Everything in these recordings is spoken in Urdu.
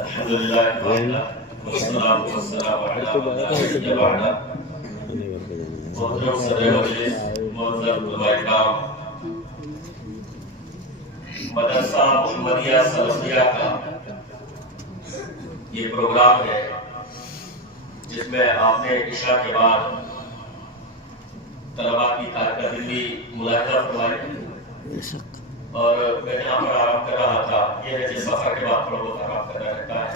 الحمدللہ والصلاة والسلام علی من لا نبی بعدہ. محترم صدر مجلس، معزز علماء کرام، مدرسہ محمدیہ سلفیہ کا یہ پروگرام ہے جس میں آپ نے عشاء کے بعد طلباء کی کارکردگی ملاحظہ فرمائی اور میں یہاں پر آرام کر رہا تھا. یہ ہے کہ سفر کے بعد تھوڑا بہت آرام کرنا رہتا ہے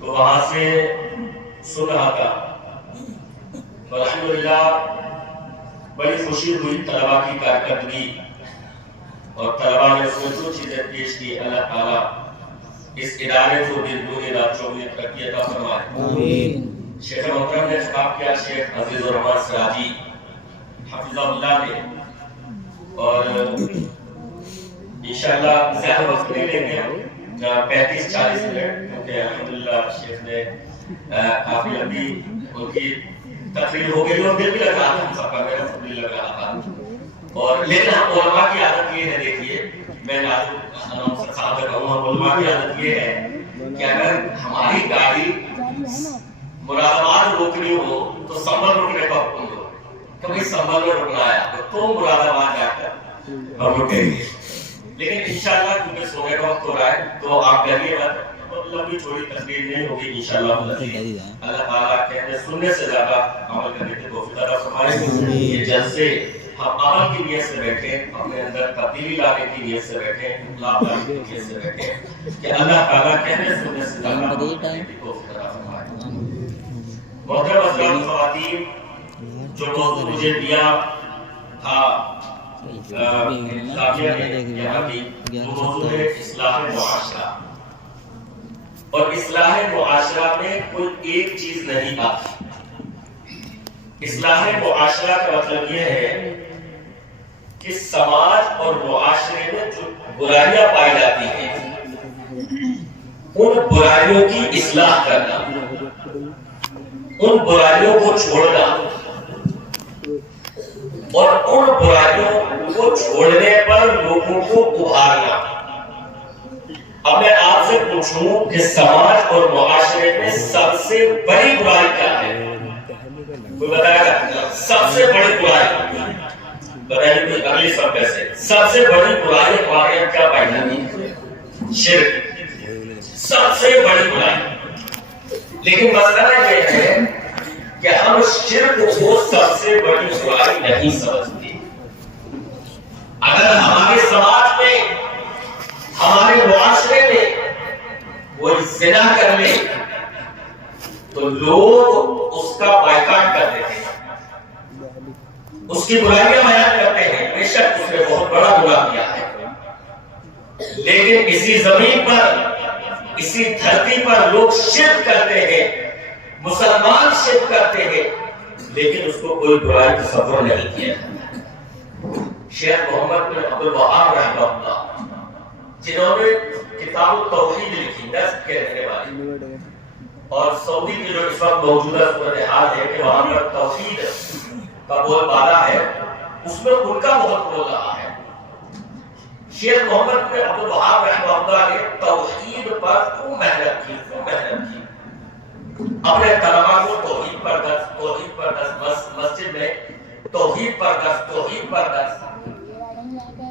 تو وہاں سے سن رہا تھا. الحمدللہ بڑی خوشی ہوئی طلباء کی کارکردگی اور طلباء نے جو چیزیں پیش کی. اللہ تعالیٰ اس ادارے کو دن دو راتوں میں ترقی عطا فرمائے. شیخ محترم نے خطاب کیا، شیخ عزیز الرحمان سراجی حفظہ اللہ نے، اور انشاءاللہ زیادہ وقت نہیں لیں گے، 35-40 منٹ، کیونکہ الحمدللہ شیخ نے کافی لمبی ان کی تقریر ہو گئی اور دل بھی لگا تھا، سفر میں دل لگ رہا تھا. اور لیکن ہم علماء کی عادت یہ ہے، دیکھیے میں ناظرین صاحب کہوں گا، علماء کی عادت یہ ہے کہ اگر ہماری گاڑی مراد آباد روکنی ہو تو سنبھل رکنے کا حکم دو کہ بھائی سنبھل میں رکنا ہے تو مراد آباد جا کر ہم رکیں گے. لیکن انشاءاللہ کیونکہ سونے کا وقت ہو رہا ہے تو آپ ڈریے مت، لمبی چھوڑی تقریر نہیں ہوگی انشاءاللہ. اللہ تعالیٰ کہتے ہیں سننے سے زیادہ عمل کرنے کی توفیق عطا فرمائے. یہ جلسے ہم عمل کی نیت سے بیٹھے، اپنے اندر تبدیلی لانے کی نیت سے بیٹھے، اطلاع لانے کی نیت سے بیٹھے کہ اللہ تعالیٰ کہتے ہیں سننے سے زیادہ عمل کرنے کی توفیق عطا فرمائے. محترم حضرات، خواتین، جو موضوع مجھے دیا تھا انتظامیہ نے یہاں دی، وہ موضوع ہے اصلاح معاشرہ. اور اصلاح معاشرہ میں کوئی ایک چیز نہیں آتی. اصلاح معاشرہ کا مطلب یہ ہے کہ سماج اور معاشرے میں جو برائیاں پائی جاتی ہیں ان برائیوں کی اصلاح کرنا، ان برائیوں کو چھوڑنا، اور ان برائیوں کو چھوڑنے پر لوگوں کو ابھارنا. اب میں آپ سے پوچھوں کہ سماج اور معاشرے میں سب سے بڑی برائی کیا ہے؟ کوئی بتائے گا؟ سب سے بڑی برائی بتائیے اگلی سب سے سب سے بڑی برائی ہمارے یہاں کیا پائی جاتی ہے؟ شرک. سب سے بڑی برائی. لیکن مسئلہ یہ ہے کہ ہم شرک کو سب سے بڑی برائی نہیں سمجھتے. اگر ہمارے سماج میں، ہمارے معاشرے میں کوئی زنا کر لے تو لوگ اس کا بائیکاٹ کر دیتے ہیں، اس کی برائیاں بیان کرتے ہیں. بے شک اس نے بہت بڑا گناہ کیا ہے، لیکن اسی زمین پر، اسی دھرتی پر لوگ شرک کرتے ہیں، مسلمان شرک کرتے ہیں، لیکن اس کو کوئی برائی تصور نہیں کیا. شیخ محمد بن عبد الوہاب رحمہ اللہ، جنہوں نے کتاب التوحید لکھی، نسب کے رہنے والے، اور سعودی کی جو اس وقت موجودہ صورتحال ہے کہ وہاں پر توحید کا بول بالا ہے، اس میں ان کا بہت رول رہا ہے. شیخ محمد بن عبد الوہاب رحمہ اللہ نے توحید پر خوب محنت کی، اپنے طلباء کو توحید پر درس، مسجد میں توحید پر درس.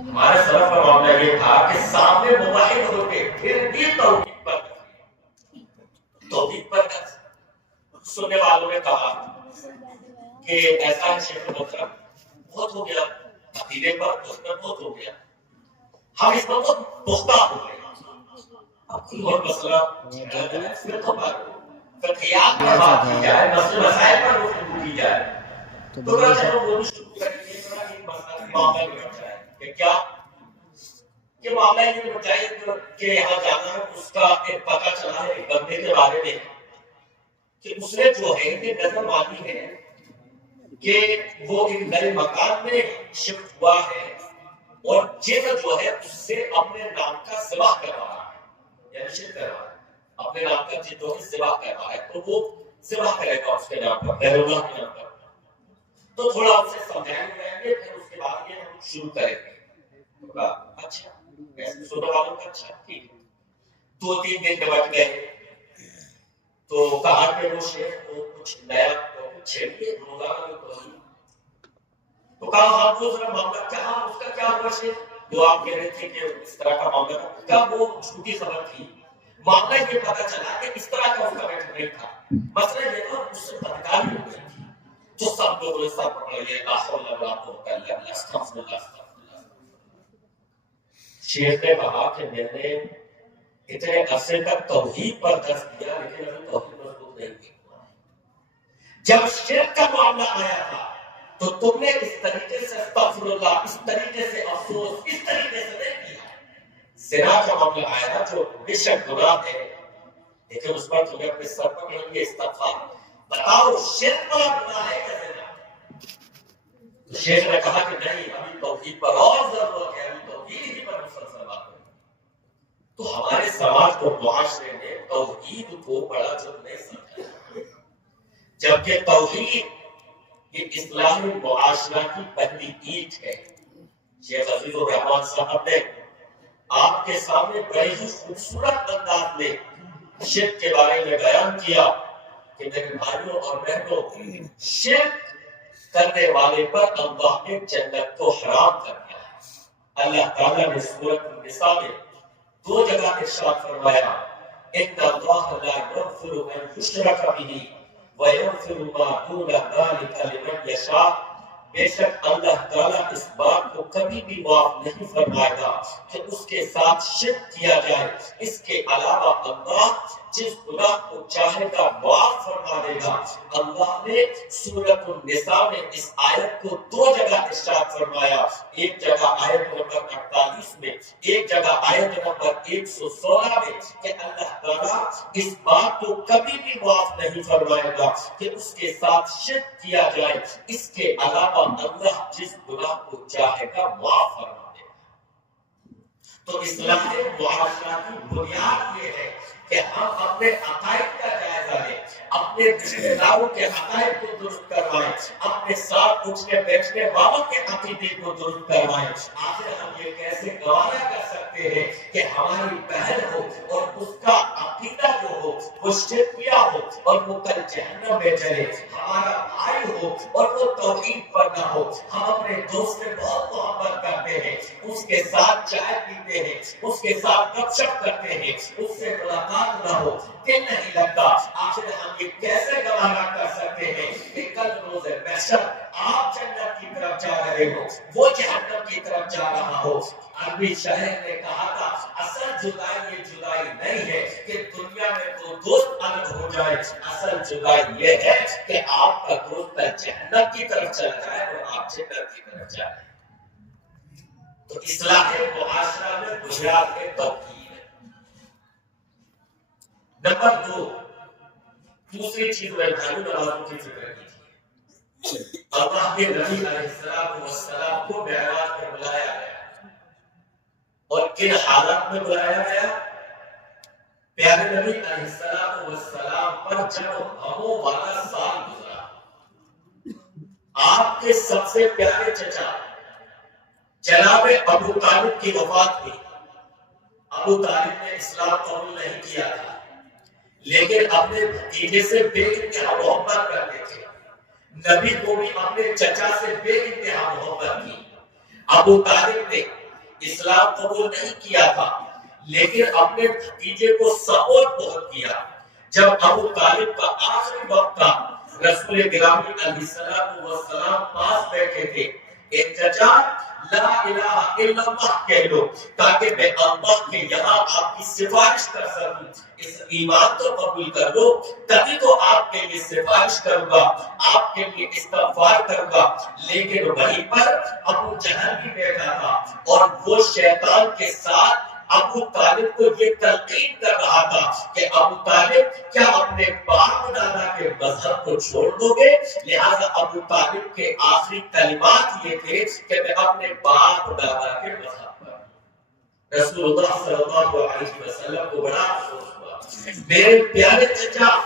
ہمارے سلف کا معاملہ یہ تھا کہ سامنے موحد ہوتے پھر بھی توحید پر درس. سننے والوں نے کہا کہ ایسا ہے شیخ محترم، بہت ہو گیا عقیدے پر، اس پر بہت ہو گیا، ہم اس پر بہت پختہ ہو گئے. اب کوئی اور مسئلہ فقہیات پر بات کی جائے، مسائل پر گفتگو کی جائے تو چلو وہ شروع کریں گے. معاملہ یہ بچا ہے کہ کیا کہ معاملہ یہ بچائے کہ یہاں جانا ہے، اس کا ایک پتہ چلا ہے ایک بندے کے بارے میں کہ اس نے جو ہے کہ نظر مانی ہے کہ وہ ایک نئے مکان میں شفٹ ہوا ہے اور جن جو ہے اس سے اپنے نام کا ذبح کروا رہا ہے، یعنی شرک کر رہا ہے، اپنے نام کا جن جو ہے ذبح کر رہا ہے تو وہ ذبح کرے گا اس کے نام پر، غیر اللہ کے نام پر. تو تھوڑا ان سے سمجھائیں گے، پھر اس کے بعد یہ شروع کریں گے. اچھا سننے والوں کا اچھا ٹھیک ہے. 2-3 دن نمٹ گئے تو کہا کہ وہ شیخ کو کچھ نیا چھیڑیے روزانہ میں توحید. تو کہا آپ کو ذرا معاملہ کیا اس کا کیا ہوا شیخ جو آپ کہہ رہے تھے کہ اس طرح کا معاملہ تھا؟ کیا وہ جھوٹی خبر تھی؟ معاملہ یہ پتا چلا کہ اس طرح کا اس کا میٹر نہیں تھا. مسئلہ یہ تھا اس سے بدکاری ہو گئی تھی. تو سب لوگوں نے سب پکڑ لیا لا حول ولا قوت الا باللہ استغفر اللہ استغفر اللہ. شیخ نے کہا کہ میں نے اتنے عرصے تک توحید پر درس دیا لیکن ابھی توحید مضبوط نہیں کی. جب شرک کا معاملہ آیا تھا تو تم نے اس طریقے سے استغفر اللہ، اس طریقے سے افسوس، اس طریقے سے نہیں کیا. زنا کا معاملہ آیا تھا جو بے شک گناہ ہے لیکن اس پر تمہیں اپنے سر پر لیں گے استغفار. بتاؤ شرک بڑا گناہ ہے کہ زنا؟ شیخ نے کہا کہ نہیں، ابھی توحید پر اور ضرورت ہے، ابھی توحید ہی پر مسلسل بات ہے. تو ہمارے سماج اور معاشرے نے توحید کو بڑا جرم نہیں سمجھا، جبکہ توحید یہ اسلامی معاشرہ کی پہلی اینٹ ہے. شیخ عزیز الرحمان صاحب نے آپ کے سامنے بڑے ہی خوبصورت انداز میں شرک کے بارے میں بیان کیا کہ میرے بھائیوں اور بہنوں، شرک کرنے والے پر اللہ نے جنت کو حرام کر دیا ہے. اللہ تعالیٰ نے سورۃ النساء میں 2 جگہ ارشاد فرمایا ان اللہ لا یغفر ان یشرک بہ وَيَغْفِرُ مَا دُونَ ذَلِكَ لِمَنْ يَشَاءُ. بے شک اللہ تعالیٰ اس بات کو کبھی بھی معاف نہیں فرمائے گا کہ اس کے ساتھ شرک کیا جائے. اس کے علاوہ اللہ جس گناہ کو چاہے گا معاف فرما دے گا. اللہ نے سورۃ النساء میں اس آیت کو 2 جگہ ارشاد فرمایا، ایک جگہ آیت نمبر 48 میں، ایک جگہ آیت نمبر 116 میں کہ اللہ تعالیٰ اس بات کو کبھی بھی معاف نہیں فرمائے گا کہ اس کے ساتھ شرک کیا جائے. اس کے علاوہ اللہ جس گناہ کو چاہے گا معاف فرما دے گا. تو اسلام معاشرہ کی بنیاد یہ ہے کہ ہم اپنے عقائد کا جائزہ لیں، اپنے رشتہ داروں کے عقائد کو درست کروائیں، اپنے ساتھ اٹھنے بیٹھنے والوں کے عقیدے کو درست کروائیں. آخر ہم یہ کیسے گوارا کر سکتے ہیں کہ ہماری بہن ہو اور اس کا عقیدہ جو ہو وہ شرکیہ ہو اور وہ کل جہنم میں جلے، ہمارا بھائی ہو اور وہ توحید پر نہ ہو. ہم اپنے دوست سے بہت محبت کرتے ہیں، اس کے ساتھ چائے پیتے ہیں، اس کے ساتھ گپ شپ کرتے ہیں، اس سے ملاقات نہ ہو، دل نہیں لگتا. آخر ہم یہ کیسے گوارا کر سکتے ہیں کہ کل روز محشر آپ جنت کی طرف جا رہے ہو، وہ جہنم کی طرف جا رہا ہو. عربی شاعر نے کہا تھا اصل جدائی یہ جدائی نہیں ہے کہ دنیا میں دو دوست الگ ہو جائے، اصل جدائی یہ ہے کہ آپ کا دوست جہنم کی طرف چلا جائے اور آپ جنت کی طرف جائے. تو اصلاح معاشرہ میں بنیاد ہے توحید. نمبر 2، دوسری چیز میں بھائیوں نمازوں کی فکر کی تھی. اللہ کے نبی علیہ السلام کو معراج میں بلایا گیا اور کن حالات میں بلایا گیا؟ پیارے نبی علیہ السلام پر جب غموں والا سال گزرا، آپ کے سب سے پیارے چچا جناب ابو طالب کی وفات ہوئی. ابو طالب نے اسلام قبول نہیں کیا تھا لیکن اپنے بھتیجے سے بے انتہا محبت کرتے تھے. نبی کو بھی اپنے چچا سے بے انتہا محبت کی. ابو طالب نے اسلام قبول نہیں کیا تھا لیکن اپنے بھتیجے کو سپورٹ بہت کیا. جب ابو طالب کا آخری وقت تھا، رسول گرامی علیہ السلام پاس بیٹھے تھے. ایک چچا لا الہ الا اللہ کہہ لو تاکہ میں اللہ کے یہاں آپ کی سفارش کر سکوں. اس ایمان تو قبول کر لو تبھی تو آپ کے لیے سفارش کروں گا، آپ کے لیے استغفار کروں گا. لیکن وہیں پر ابو جہل بھی بیٹھا تھا اور وہ شیطان کے ساتھ ابو طالب کو یہ تلقین کر رہا تھا کہ ابو طالب کیا اپنے باپ دادا کے مذہب کو چھوڑ دو گے؟ لہذا ابو طالب کے آخری کلمات یہ تھے کہ میں اپنے باپ دادا کے مذہب پر. رسول اللہ صلی اللہ علیہ وسلم کو بڑا افسوس ہوا. میرے پیارے چچا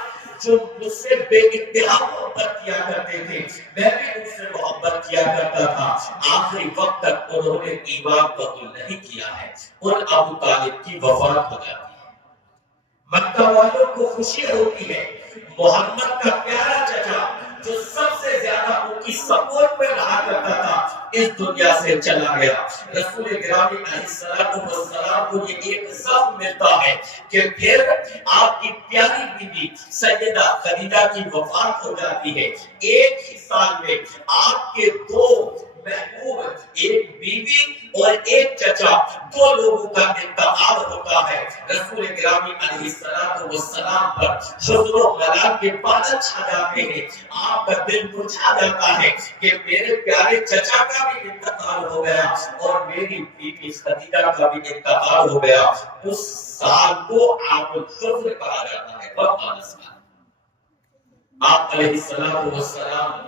جو مجھ سے بے انتہا محبت کیا کرتے تھے، میں بھی ان سے محبت کیا کرتا تھا، آخری وقت تک انہوں نے ایمان قبول نہیں کیا ہے. ان ابو طالب کی وفات ہو جاتی ہے. مکہ والوں کو خوشی ہوتی ہے محمد کا پیارا چچا جو سب سے زیادہ ان کی سپورٹ میں رہا کرتا تھا اس دنیا سے چلا گیا۔ رسول گرامی علیہ السلام کو یہ ایک ضعف ملتا ہے کہ پھر آپ کی پیاری بیوی سیدہ خدیجہ کی وفات ہو جاتی ہے۔ ایک ہی سال میں آپ کے دو محبوب، ایک بیوی اور ایک چچا، دو لوگوں کا انتقال ہوتا ہے۔ رسول گرامی علیہ السلام پر حزن و ملال کے بادل چھا جاتے ہیں۔ آپ کا دل مرجھا جاتا ہے کہ میرے پیارے چچا کا بھی انتقال ہو گیا اور میری بیوی خدیجہ کا بھی انتقال ہو گیا۔ اس سال کو عام الحزن کہا جاتا ہے۔ آپ علیہ السلام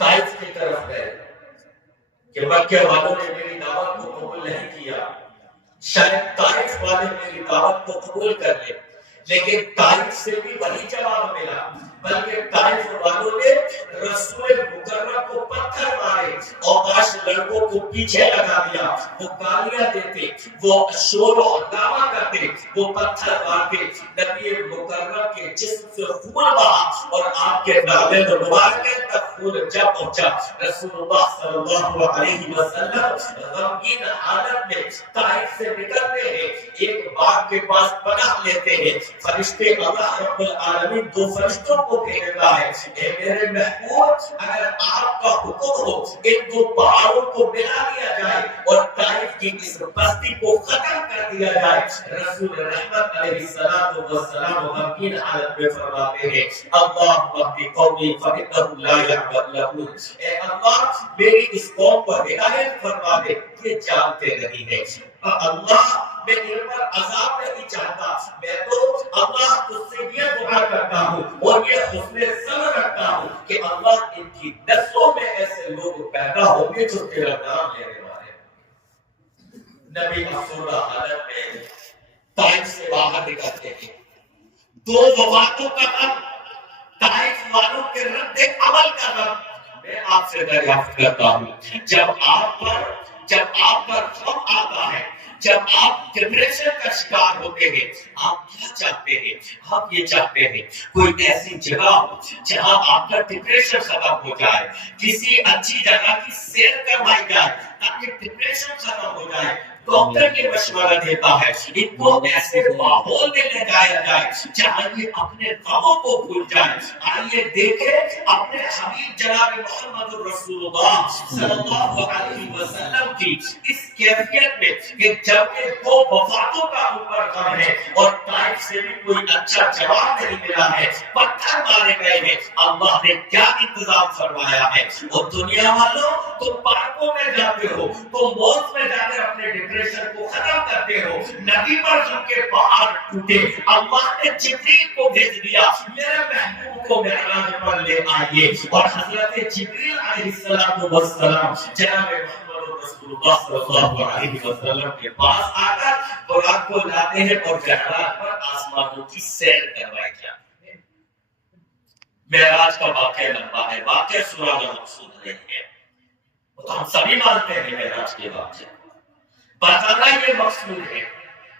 طائف کی طرف گئے کہ مکہ والوں نے میری دعوت کو قبول نہیں کیا، شاید طائف والے میری دعوت کو قبول کر لے، لیکن طائف سے بھی وہی جواب ملا، بلکہ طائف والوں نے رسول مکرم کو پتھر مارے اور 5 لڑکوں کو پیچھے لگا دیا۔ وہ گالیاں دیتے، وہ شور و ہنگامہ کرتے، وہ پتھر مارتے۔ نبی مکرم کے جسم سے خون بہا اور آپ کے ناوے مبارک تک خون جب پہنچا۔ رسول اللہ صلی اللہ علیہ وسلم غمگین حالت میں طائف سے نکلتے ہیں، ایک باغ کے پاس پناہ لیتے ہیں۔ فرشتے اللہ رب العالمین 2 فرشتوں کو بھیجتا ہے، اے میرے محبوب اگر آپ کا حکم ہو ان 2 پہاڑوں کو ملا دیا جائے اور طائف کی اس بستی کو ختم کر دیا جائے۔ رسول رحمت علیہ السلام غمگین حالت میں فرماتے ہیں اللہم اہد قومی فانہم لا یعلمون، اے اللہ میری اس قوم کو ہدایت فرما دے، یہ جانتے نہیں ہے۔ اللہ میں ان پر عذاب نہیں چاہتا، میں تو اللہ تجھ سے یہ دعا کرتا ہوں اور یہ حسن صبر رکھتا ہوں کہ اللہ ان کی نسلوں میں ایسے لوگ پیدا ہوں گے جو تیرا نام لینے والے۔ نبی افسردہ حالت میں طائف سے باہر نکلتے ہیں، 2 وفاتوں کا غم، طائف والوں کے رد عمل کا غم۔ میں آپ سے دریافت کرتا ہوں جب آپ پر غم آتا ہے، جب آپ ڈپریشن کا شکار ہوتے ہیں، آپ کیا چاہتے ہیں؟ آپ یہ چاہتے ہیں کوئی ایسی جگہ ہو جہاں آپ کا ڈپریشن ختم ہو جائے، کسی اچھی جگہ کی سیر کروائی جائے تاکہ ڈپریشن ختم ہو جائے۔ ڈاکٹر یہ مشورہ دیتا ہے ان کو ایسے ماحول میں لے جایا جائے جہاں یہ اپنے غموں کو بھول جائے۔ آئیے دیکھیں اپنے حبیب جناب محمد رسول اللہ صلی اللہ علیہ وسلم کی اس کیفیت میں کہ جب کہ 2 وفاتوں کا اوپر غم ہے اور طائف سے بھی کوئی اچھا جواب نہیں ملا ہے، پتھر مارے گئے ہیں، اللہ نے کیا انتظام فرمایا ہے۔ اور دنیا والوں تم پارکوں میں جاتے ہو، تم مالز میں جا کر اپنے ڈپریشن کو ختم کرتے ہو، نبی پر جن کے پہاڑ ٹوٹے، اللہ نے جبریل کو بھیج دیا میرے محبوب کو معراج پر لے آئیے، اور حضرت جبریل علیہ السلام جناب محمد رسول اللہ صلی اللہ علیہ وسلم کے پاس آ کر قرآن کو لاتے ہیں اور معراج پر آسمانوں کی سیر کروائی جاتی ہے۔ معراج کا واقعہ لمبا ہے، واقعہ سنانا مقصود نہیں ہے، تو ہم سبھی مانتے ہیں معراج کے واقعہ، بتانا یہ مقصود ہے۔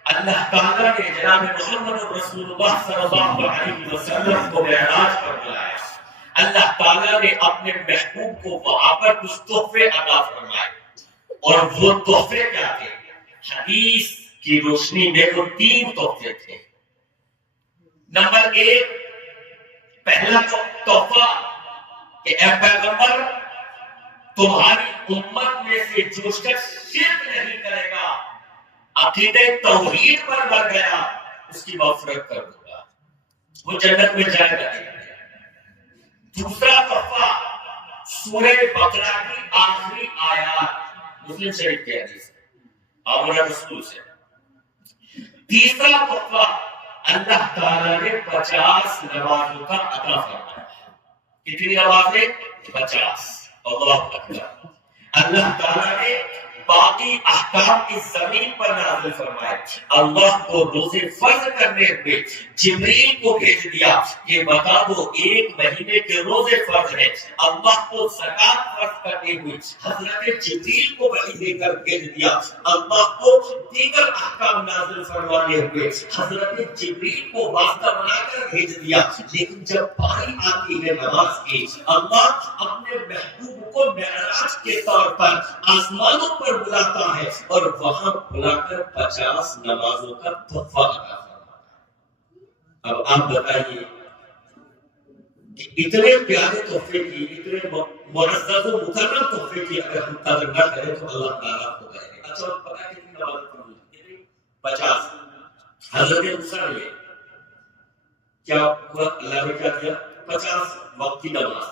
اللہ تعالیٰ نے جناب محمد رسول اللہ صلی اللہ علیہ وسلم کو معراج پر بلایا، اللہ تعالیٰ نے اپنے محبوب کو وہاں پر کچھ تحفے عطا فرمائے، اور وہ تحفے کیا تھے؟ حدیث کی روشنی میں وہ 3 تحفے تھے۔ نمبر 1، پہلا تحفہ کہ اے پیغمبر تمہاری امت میں سے جو شخص شرک نہیں کرے گا، عقیدہ توحید پر مر گیا، اس کی مغفرت کر دوں گا، وہ جنت میں جائے گا۔ دوسرا تحفہ سورہ بقرہ کی آخری آیات، مسلم شریف کی حدیث ہے، آمر رسول سے۔ تیسرا تحفہ اللہ تعالیٰ نے 50 نمازوں کا عطا فرمایا۔ کتنی نمازیں؟ 50۔ اللہ اکبر۔ اللہ تعالیٰ نے باقی احکام کی زمین پر نازل فرمائے. اللہ کو روزے فرض کرنے پہ جبریل کو بھیج دیا کہ بتا دو ایک مہینے کے روزے فرض ہیں. اللہ کو زکات فرض کرنے ہوئی حضرت جبریل کو وحی دے کر بھیج دیا. اللہ کو دیگر احکام نازل فرمانے ہوئے حضرت جبریل کو واسطہ بنا کر بھیج دیا. لیکن جب باری آتی ہے نماز کی اللہ اپنے محبوب کو معراج کے طور پر آسمانوں پر بلاتا ہے اور وہاں بلا کر 50 نمازوں کا تحفہ عطا فرماتا ہے. اب آپ بتائیے کہ اتنے پیارے تحفے کی اتنے معزز و مکرم تحفے کی اگر ہم قدر نہ کریں تو اللہ ناراض ہو جائے گا. اچھا پتہ ہے کتنی نمازیں پڑھی؟ 50. حضرت موسیٰ نے کیا ہوا؟ اللہ نے کیا کیا؟ 50 وقت کی نماز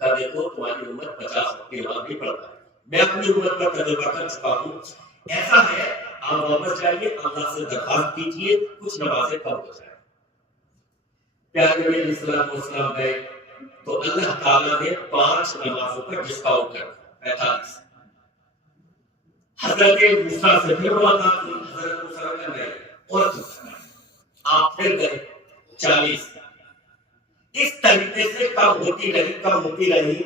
کا. دیکھو تمہاری امت 50 وقت کی نماز نہیں پڑھتا ہے. میں اپنی امت کا تجربہ کر چکا ہوں. ایسا ہے آپ واپس جائیے اللہ سے درخواست کیجیے کچھ نمازیں کم ہو جائیں. پیارے نبی علیہ السلام والسلام گئے تو اللہ تعالیٰ نے 5 نمازوں کا ڈسکاؤنٹ کر 45. حضرت موسیٰ سے پھر ملاقات ہوئی. حضرت موسیٰ نے گئے اور آپ پھر گئے 40. اس طریقے سے کم ہوتی رہی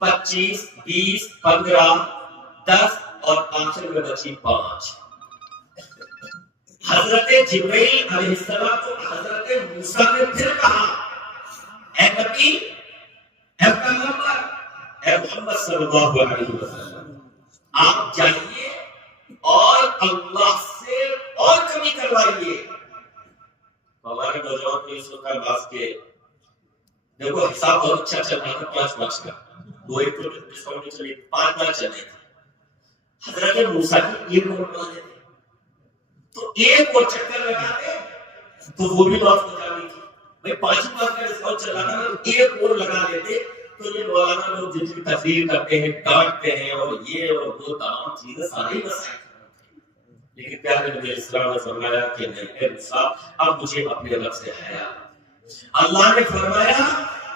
25 20 15 10 اور آخر میں بچی 5. حضرت جبرائیل علیہ السلام کو حضرت موسیٰ نے پھر کہا اے نبی اے پیغمبر اے محمد صلی اللہ علیہ وسلم آپ جائیے اور اللہ سے اور کمی کروائیے. ہمارے نوجوان کو اس وقت باز کے دیکھو حساب بہت اچھا چل رہا تھا 5 مارچ کا 2 ایک تو ڈسکاؤنٹ چلی 5 مارچ چلے تھے. حضرت موسیٰ کی ایک اور بنا دیتے تو ایک اور چکر لگاتے تو وہ بھی معاف ہو جانی تھی. بھائی 5 مارچ کا ڈسکاؤنٹ چلا تھا ایک اور لگا دیتے تو یہ مولانا لوگ جن کی تقریر کرتے ہیں ڈانٹتے ہیں اور یہ اور وہ تمام چیزیں ساری مسائل. لیکن پیارے نبی علیہ السلام نے فرمایا کہ نہیں اے موسیٰ اب مجھے اپنے رب سے حیا. اللہ نے فرمایا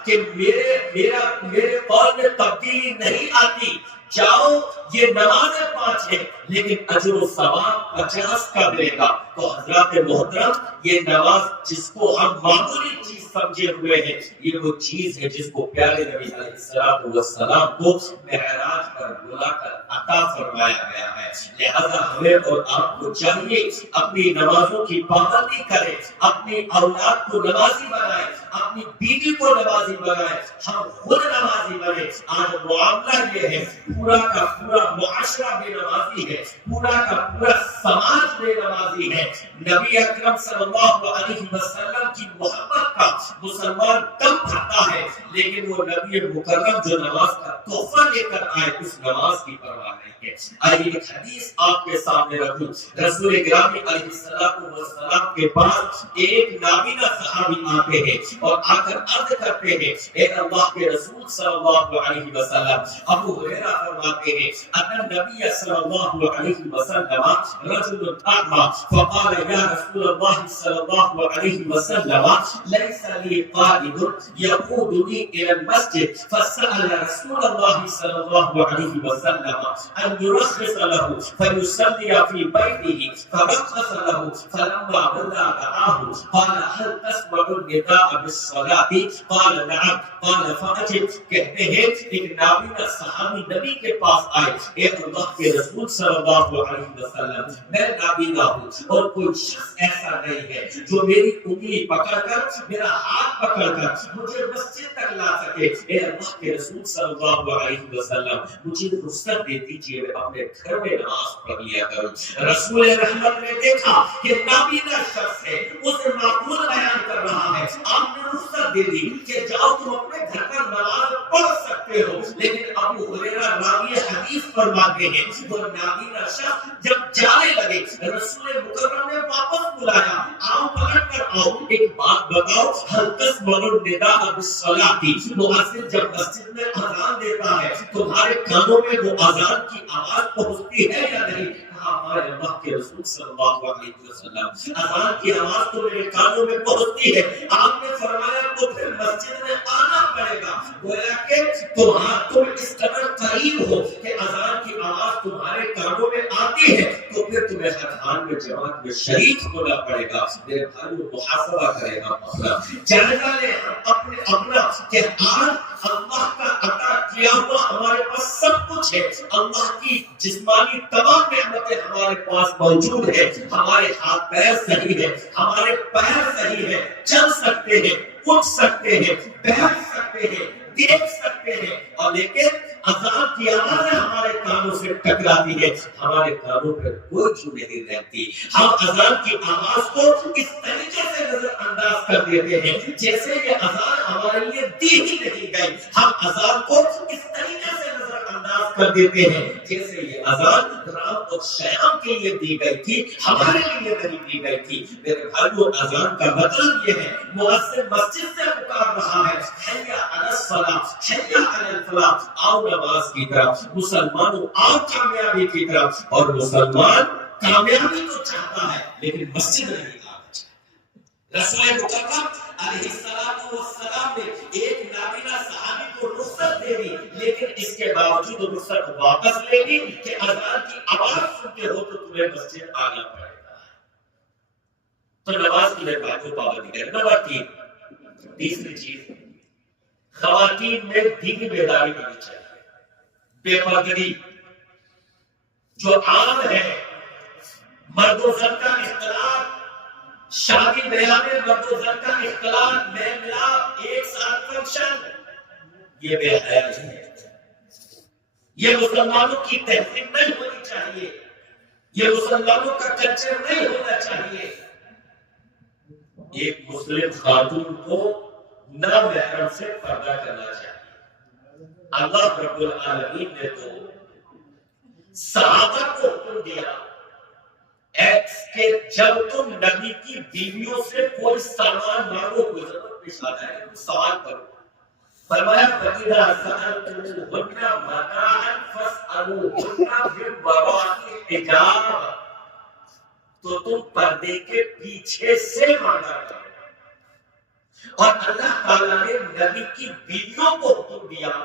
کہ میرے قول میں تبدیلی نہیں آتی. جاؤ یہ نمازیں 5 ہیں لیکن اجر و ثواب 50 کا ملے گا. تو حضرات محترم یہ نماز جس کو ہم معمولی چیز سمجھے ہوئے ہیں یہ وہ چیز ہے جس کو پیارے نبی علیہ السلام کو معراج پر بلا کر عطا فرمایا گیا ہے. لہذا ہمیں اور آپ کو چاہیے اپنی نمازوں کی پابندی کریں, اپنی اولاد کو نمازی بنائیں, اپنی بیوی کو نمازی بنائیں, ہم خود نمازی بنیں. آج معاملہ یہ ہے پورا کا پورا معاشرہ بے نمازی ہے, پورا کا پورا سماج بے نمازی ہے. نبی اکرم صلی اللہ علیہ وسلم کی محبت کا مسلمان کم بھرتا ہے لیکن وہ نبی مکرم جو نماز کا تحفہ لے کر آئے اس نماز کی پرواہ نہیں ہے. آئیے ایک حدیث آپ کے سامنے رکھوں. رسول گرامی علیہ السلام کے پاس ایک نابینا صحابی آتے ہیں اور آ کر عرض کرتے ہیں اے اللہ کے رسول صلی اللہ علیہ وسلم. ابو ہریرہ فرماتے ہیں ان نبی صلی اللہ علیہ وسلم رجل اعمى فقال يا رسول الله صلى الله عليه وسلم ليس لي قائد يقودني الى المسجد فسأل رسول الله صلى الله عليه وسلم ان يرخص له فيصلي في بيته فرخص له فلما بلغ دعاه قال هل تسمع النداء بالصلاة قال نعم قال فأجب. کہتے ہیں ایک نابینا صحابی نبی کے پاس آئے اے اللہ کے رسول صلی اللہ علیہ وسلم میں نابینا ہوں اور کوئی شخص ایسا نہیں ہے جو میری انگلی پکڑ کر میرا ہاتھ پکڑ کر مجھے مسجد تک لا سکے. اے اللہ کے رسول صلی اللہ علیہ وسلم مجھے رخصت دے دیجیے میں اپنے گھر میں نماز پڑھ لیا کروں. رسول رحمت نے دیکھا کہ نابینا شخص ہے اسے معقول بیان کر رہا ہے, آپ نے رخصت دے دی کہ جاؤ تم اپنے گھر پر نماز پڑھ سکتے ہو. لیکن ابو ہریرہ راوی حدیث فرماتے ہیں وہ نابینا شخص جب جانے لگے رسول مکرم نے واپس بلایا آؤ پکڑ کر آؤ ایک بات بتاؤ هل تسمع النداء بالصلاة. مؤذن جب مسجد میں اذان دیتا ہے تمہارے کانوں میں وہ اذان کی آواز پہنچتی ہے یا نہیں؟ ہمارے اللہ کے رسول صلی اللہ علیہ وسلم اذان کی آواز تو میرے کانوں میں پہنچتی ہے. آپ نے فرمایا تو پھر مسجد میں آنا پڑے گا. گویا کہ تم اس قدر قریب ہو کہ اذان کی آواز تمہارے اذان میں جماعت میں شریک ہونا پڑے گا. میرے بھائیوں محاسبہ کرے گا اپنا, جائزہ لیں اپنا کہ آج اللہ کا عطا کیا ہوا ہمارے پاس سب کچھ ہے. اللہ کی جسمانی تمام نعمتیں ہمارے پاس موجود ہے. ہمارے ہاتھ پیر صحیح ہے, ہمارے پیر صحیح ہے, چل سکتے ہیں, اٹھ سکتے ہیں, بیٹھ سکتے ہیں, دیکھ سکتے ہیں, اور لیکن اذان کی آواز ہمارے کانوں سے ٹکراتی ہے, ہمارے کانوں پر کوئی چھو نہیں رہتی. ہم اذان کی آواز کو اس طریقے سے نظر انداز کر دیتے ہیں جیسے یہ اذان ہمارے لیے دی ہی نہیں گئی. ہم اذان کو اس طریقے سے نظر انداز کر دیتے ہیں جیسے یہ اذان رات اور شام کے لیے دی گئی تھی, ہمارے لیے نہیں دی گئی تھی. میرے بھائیوں اذان کا مطلب یہ ہے مؤذن مسجد سے پکار رہا ہے, حی علی الصلاۃ, حی علی الفلاح, آؤ نماز کی طرف, مسلمانوں آؤ کامیابی کی طرف. اور مسلمان کامیابی تو چاہتا ہے لیکن مسجد نہیں آنا چاہتا. رسول مکرم علیہ السلام نے ایک نابینا صحابی کو رخصت دے دی, لیکن اس کے باوجود رخصت واپس لے لی کہ اذان کی آواز سنتے ہو تو تمہیں مسجد آنا پڑے گا. تو نماز کی بات کو پابندی کرے. نمبر 3, تیسری چیز, خواتین میں دینی بیداری ہونی چاہیے. بے پردگی جو عام ہے, مرد و زن کا اختلاط, شادی بیاہ میں مرد و زن کا اختلاط, میں ملاپ, ایک ساتھ فنکشن, یہ بے حیائی ہے. یہ مسلمانوں کی تہذیب نہیں ہونی چاہیے, یہ مسلمانوں کا کلچر نہیں ہونا چاہیے. ایک مسلم خاتون کو نامحرم سے پردہ کرنا چاہیے. اللہ رب العالمین نے تو صحابہ کو حکم دیا کہ جب تم نبی کی بیویوں سے کوئی سامان مانگو, کوئی ضرورت پیش آ جائے تو سوال کرو. فرمایا فَإِذَا سَأَلْتُمُوهُنَّ مَتَاعًا فَاسْأَلُوهُنَّ مِنْ وَرَاءِ حِجَابٍ, تو تم پردے کے پیچھے سے مانگا کرو. اور اللہ تعالیٰ نے نبی کی بیویوں کو حکم دیا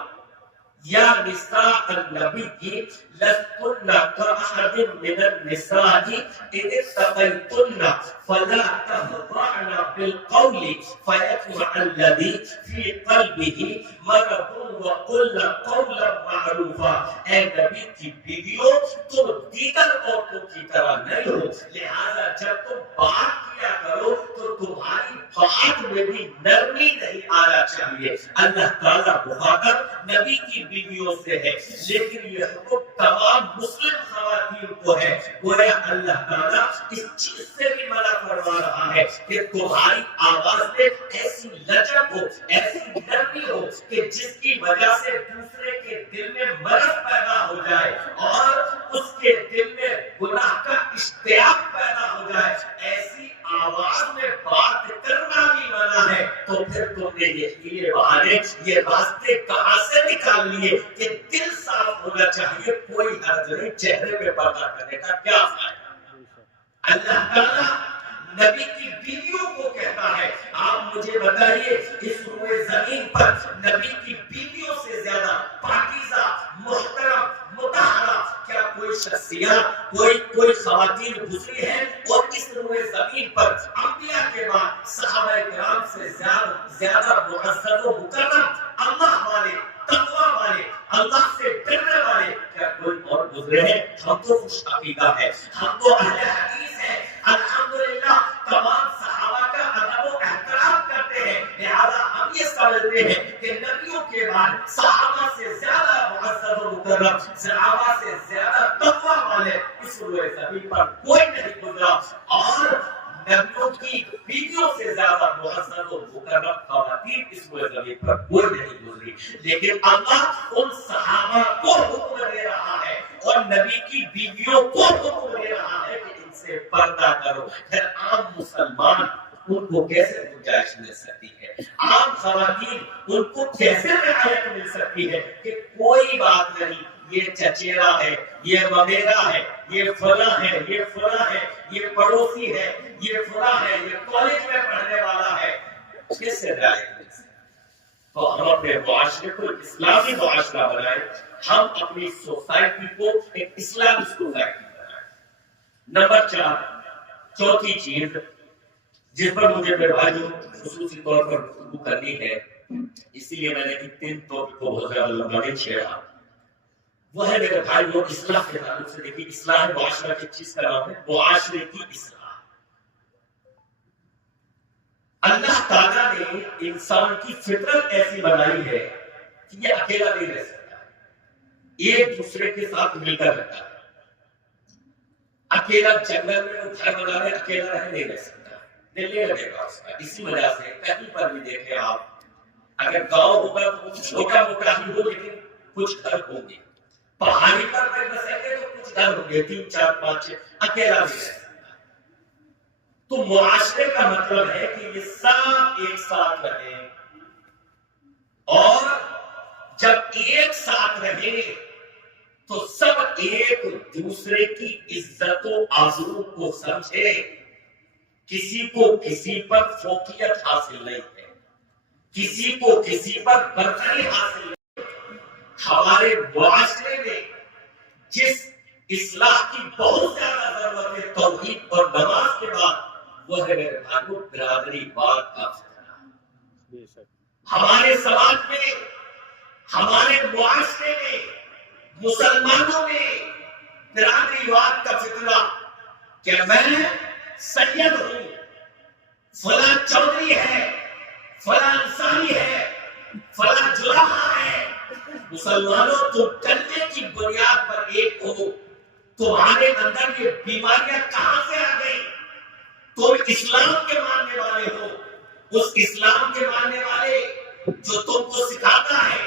یا نساء النبی لستن کأحد من النساء إن اتقیتن فلا تخضعن بالقول فيطمع الذي في قلبه مرض وقلن قولا معروفا. اے نبی کی بیویوں, تم دیگر عورتوں کی طرح نہیں ہو, لہذا جب تم بات کیا کرو تو تمہاری بات میں بھی نرمی نہیں آنا چاہیے. اللہ تعالیٰ مخاطب نبی کی بیویوں سے ہے, لیکن یہ حکم تمام مسلم خواتین کو ہے. گویا اللہ تعالیٰ اس چیز سے بھی منع فرما رہا ہے کہ تمہاری آواز میں ایسی لچک ہو, ایسی نرمی ہو کہ جس کی وجہ سے دوسرے کے دل میں مرض پیدا ہو جائے اور اس کے دل میں گناہ کا اشتیاق پیدا ہو جائے. ایسی آواز میں بات کرنا بھی منع ہے. تو پھر تم نے یہ بہانے, یہ راستے کہاں سے نکال لیے کہ دل صاف ہونا چاہیے, کوئی حرج نہیں, چہرے پہ پردہ کرنے کا کیا فائدہ. اللہ تعالیٰ نبی کی بیویوں کو کہتا ہے, آپ مجھے بتائیے اس روئے زمین پر نبی کی بیویوں سے زیادہ پاکیزہ, محترم, مطہرہ کیا کوئی شخصیات, کوئی خواتین گزری ہیں؟ اور اس روئے زمین پر انبیاء کے بعد صحابہ کرام سے زیادہ معزز و مکرم, اللہ والے, تقویٰ والے, اللہ سے ڈرنے والے کیا کوئی اور گزرے ہیں؟ ہم تو خوش عقیدہ ہے, ہم تو اہل حدیث ہیں, الحمدللہ تمام صحابہ کا ادب و احترام کرتے ہیں. لہذا ہم یہ سمجھتے ہیں کہ نبیوں کے بعد صحابہ سے زیادہ معزز و مکرم, صحابہ سے زیادہ تقویٰ والے اس روئے زمین پر کوئی نہیں گزرا, اور نبیوں کی بیویوں سے زیادہ معزز و مکرم خواتین اس روئے زمین پر کوئی نہیں گزری. لیکن اللہ ان صحابہ کو حکم دے رہا ہے اور نبی کی بیویوں کو حکم دے رہا ہے کہ ان سے پردہ کرو. پھر عام مسلمان ان کو کیسے گنجائش مل سکتی ہے؟ عام خواتین ان کو کیسے رعایت مل سکتی ہے کہ کوئی بات نہیں, یہ چچیرا ہے, یہ وغیرہ ہے, یہ فلاں ہے, یہ فلاں ہے, یہ پڑوسی ہے, یہ فلاں ہے, یہ کالج میں پڑھنے والا ہے, کیسے رعایت مل سکتی؟ تو ہم اپنے معاشرے کو اسلامی معاشرہ بنائیں, ہم اپنی سوسائٹی کو ایک اسلامی سوسائٹی بنائیں. نمبر 4، چوتھی چیز جس پر مجھے میرے بھائیوں خصوصی طور پر گفتگو کرنی ہے، اسی لیے میں نے ان 3 ٹاپک کو بہت زیادہ لمبا نہیں چھیڑا، وہ ہے میرے بھائیوں اصلاح کے تعلق سے۔ دیکھیے اصلاح معاشرہ کی چیز کا نام ہے معاشرے کی اصلاح۔ اللہ تعالیٰ نے انسان کی فطرت ایسی بنائی ہے کہ یہ اکیلا نہیں رہ سکتا، ایک دوسرے کے ساتھ مل کر رہتا ہے۔ اکیلا جنگل میں وہ گھر بنا رہے، اکیلا رہ نہیں رہ سکتا، دل نہیں لگے گا اس کا۔ اسی وجہ سے کہیں پر بھی دیکھیں آپ، اگر گاؤں ہوگا تو کچھ چھوٹا موٹا ہی ہو لیکن کچھ گھر ہوں گے، پہاڑی پر میں بسیں گے تو کچھ گھر ہوں گے، 3 4 5 6، اکیلا نہیں رہ سکتا۔ تو معاشرے کا مطلب ہے کہ یہ سب ایک ساتھ رہیں، اور جب ایک ساتھ رہیں تو سب ایک دوسرے کی عزت و آبرو کو سمجھے، کسی کو کسی پر فوقیت حاصل نہیں ہے، کسی کو کسی پر برتری حاصل نہیں۔ ہمارے معاشرے میں جس اصلاح کی بہت زیادہ ضرورت ہے توحید اور نماز کے بعد، وہ ہے میرے بھائیوں برادری واد کا فتنہ۔ ہمارے سماج میں، ہمارے معاشرے میں، مسلمانوں میں برادری واد کا فتنہ کہ میں سید ہوں، فلاں چودھری ہے، فلاں انصاری ہے، فلاں جلاحہ ہے۔ مسلمانوں تم کلمے کی بنیاد پر ایک ہو، تمہارے اندر یہ بیماریاں کہاں سے آ گئی؟ تم اسلام کے ماننے والے ہو، اس اسلام کے ماننے والے جو تم کو سکھاتا ہے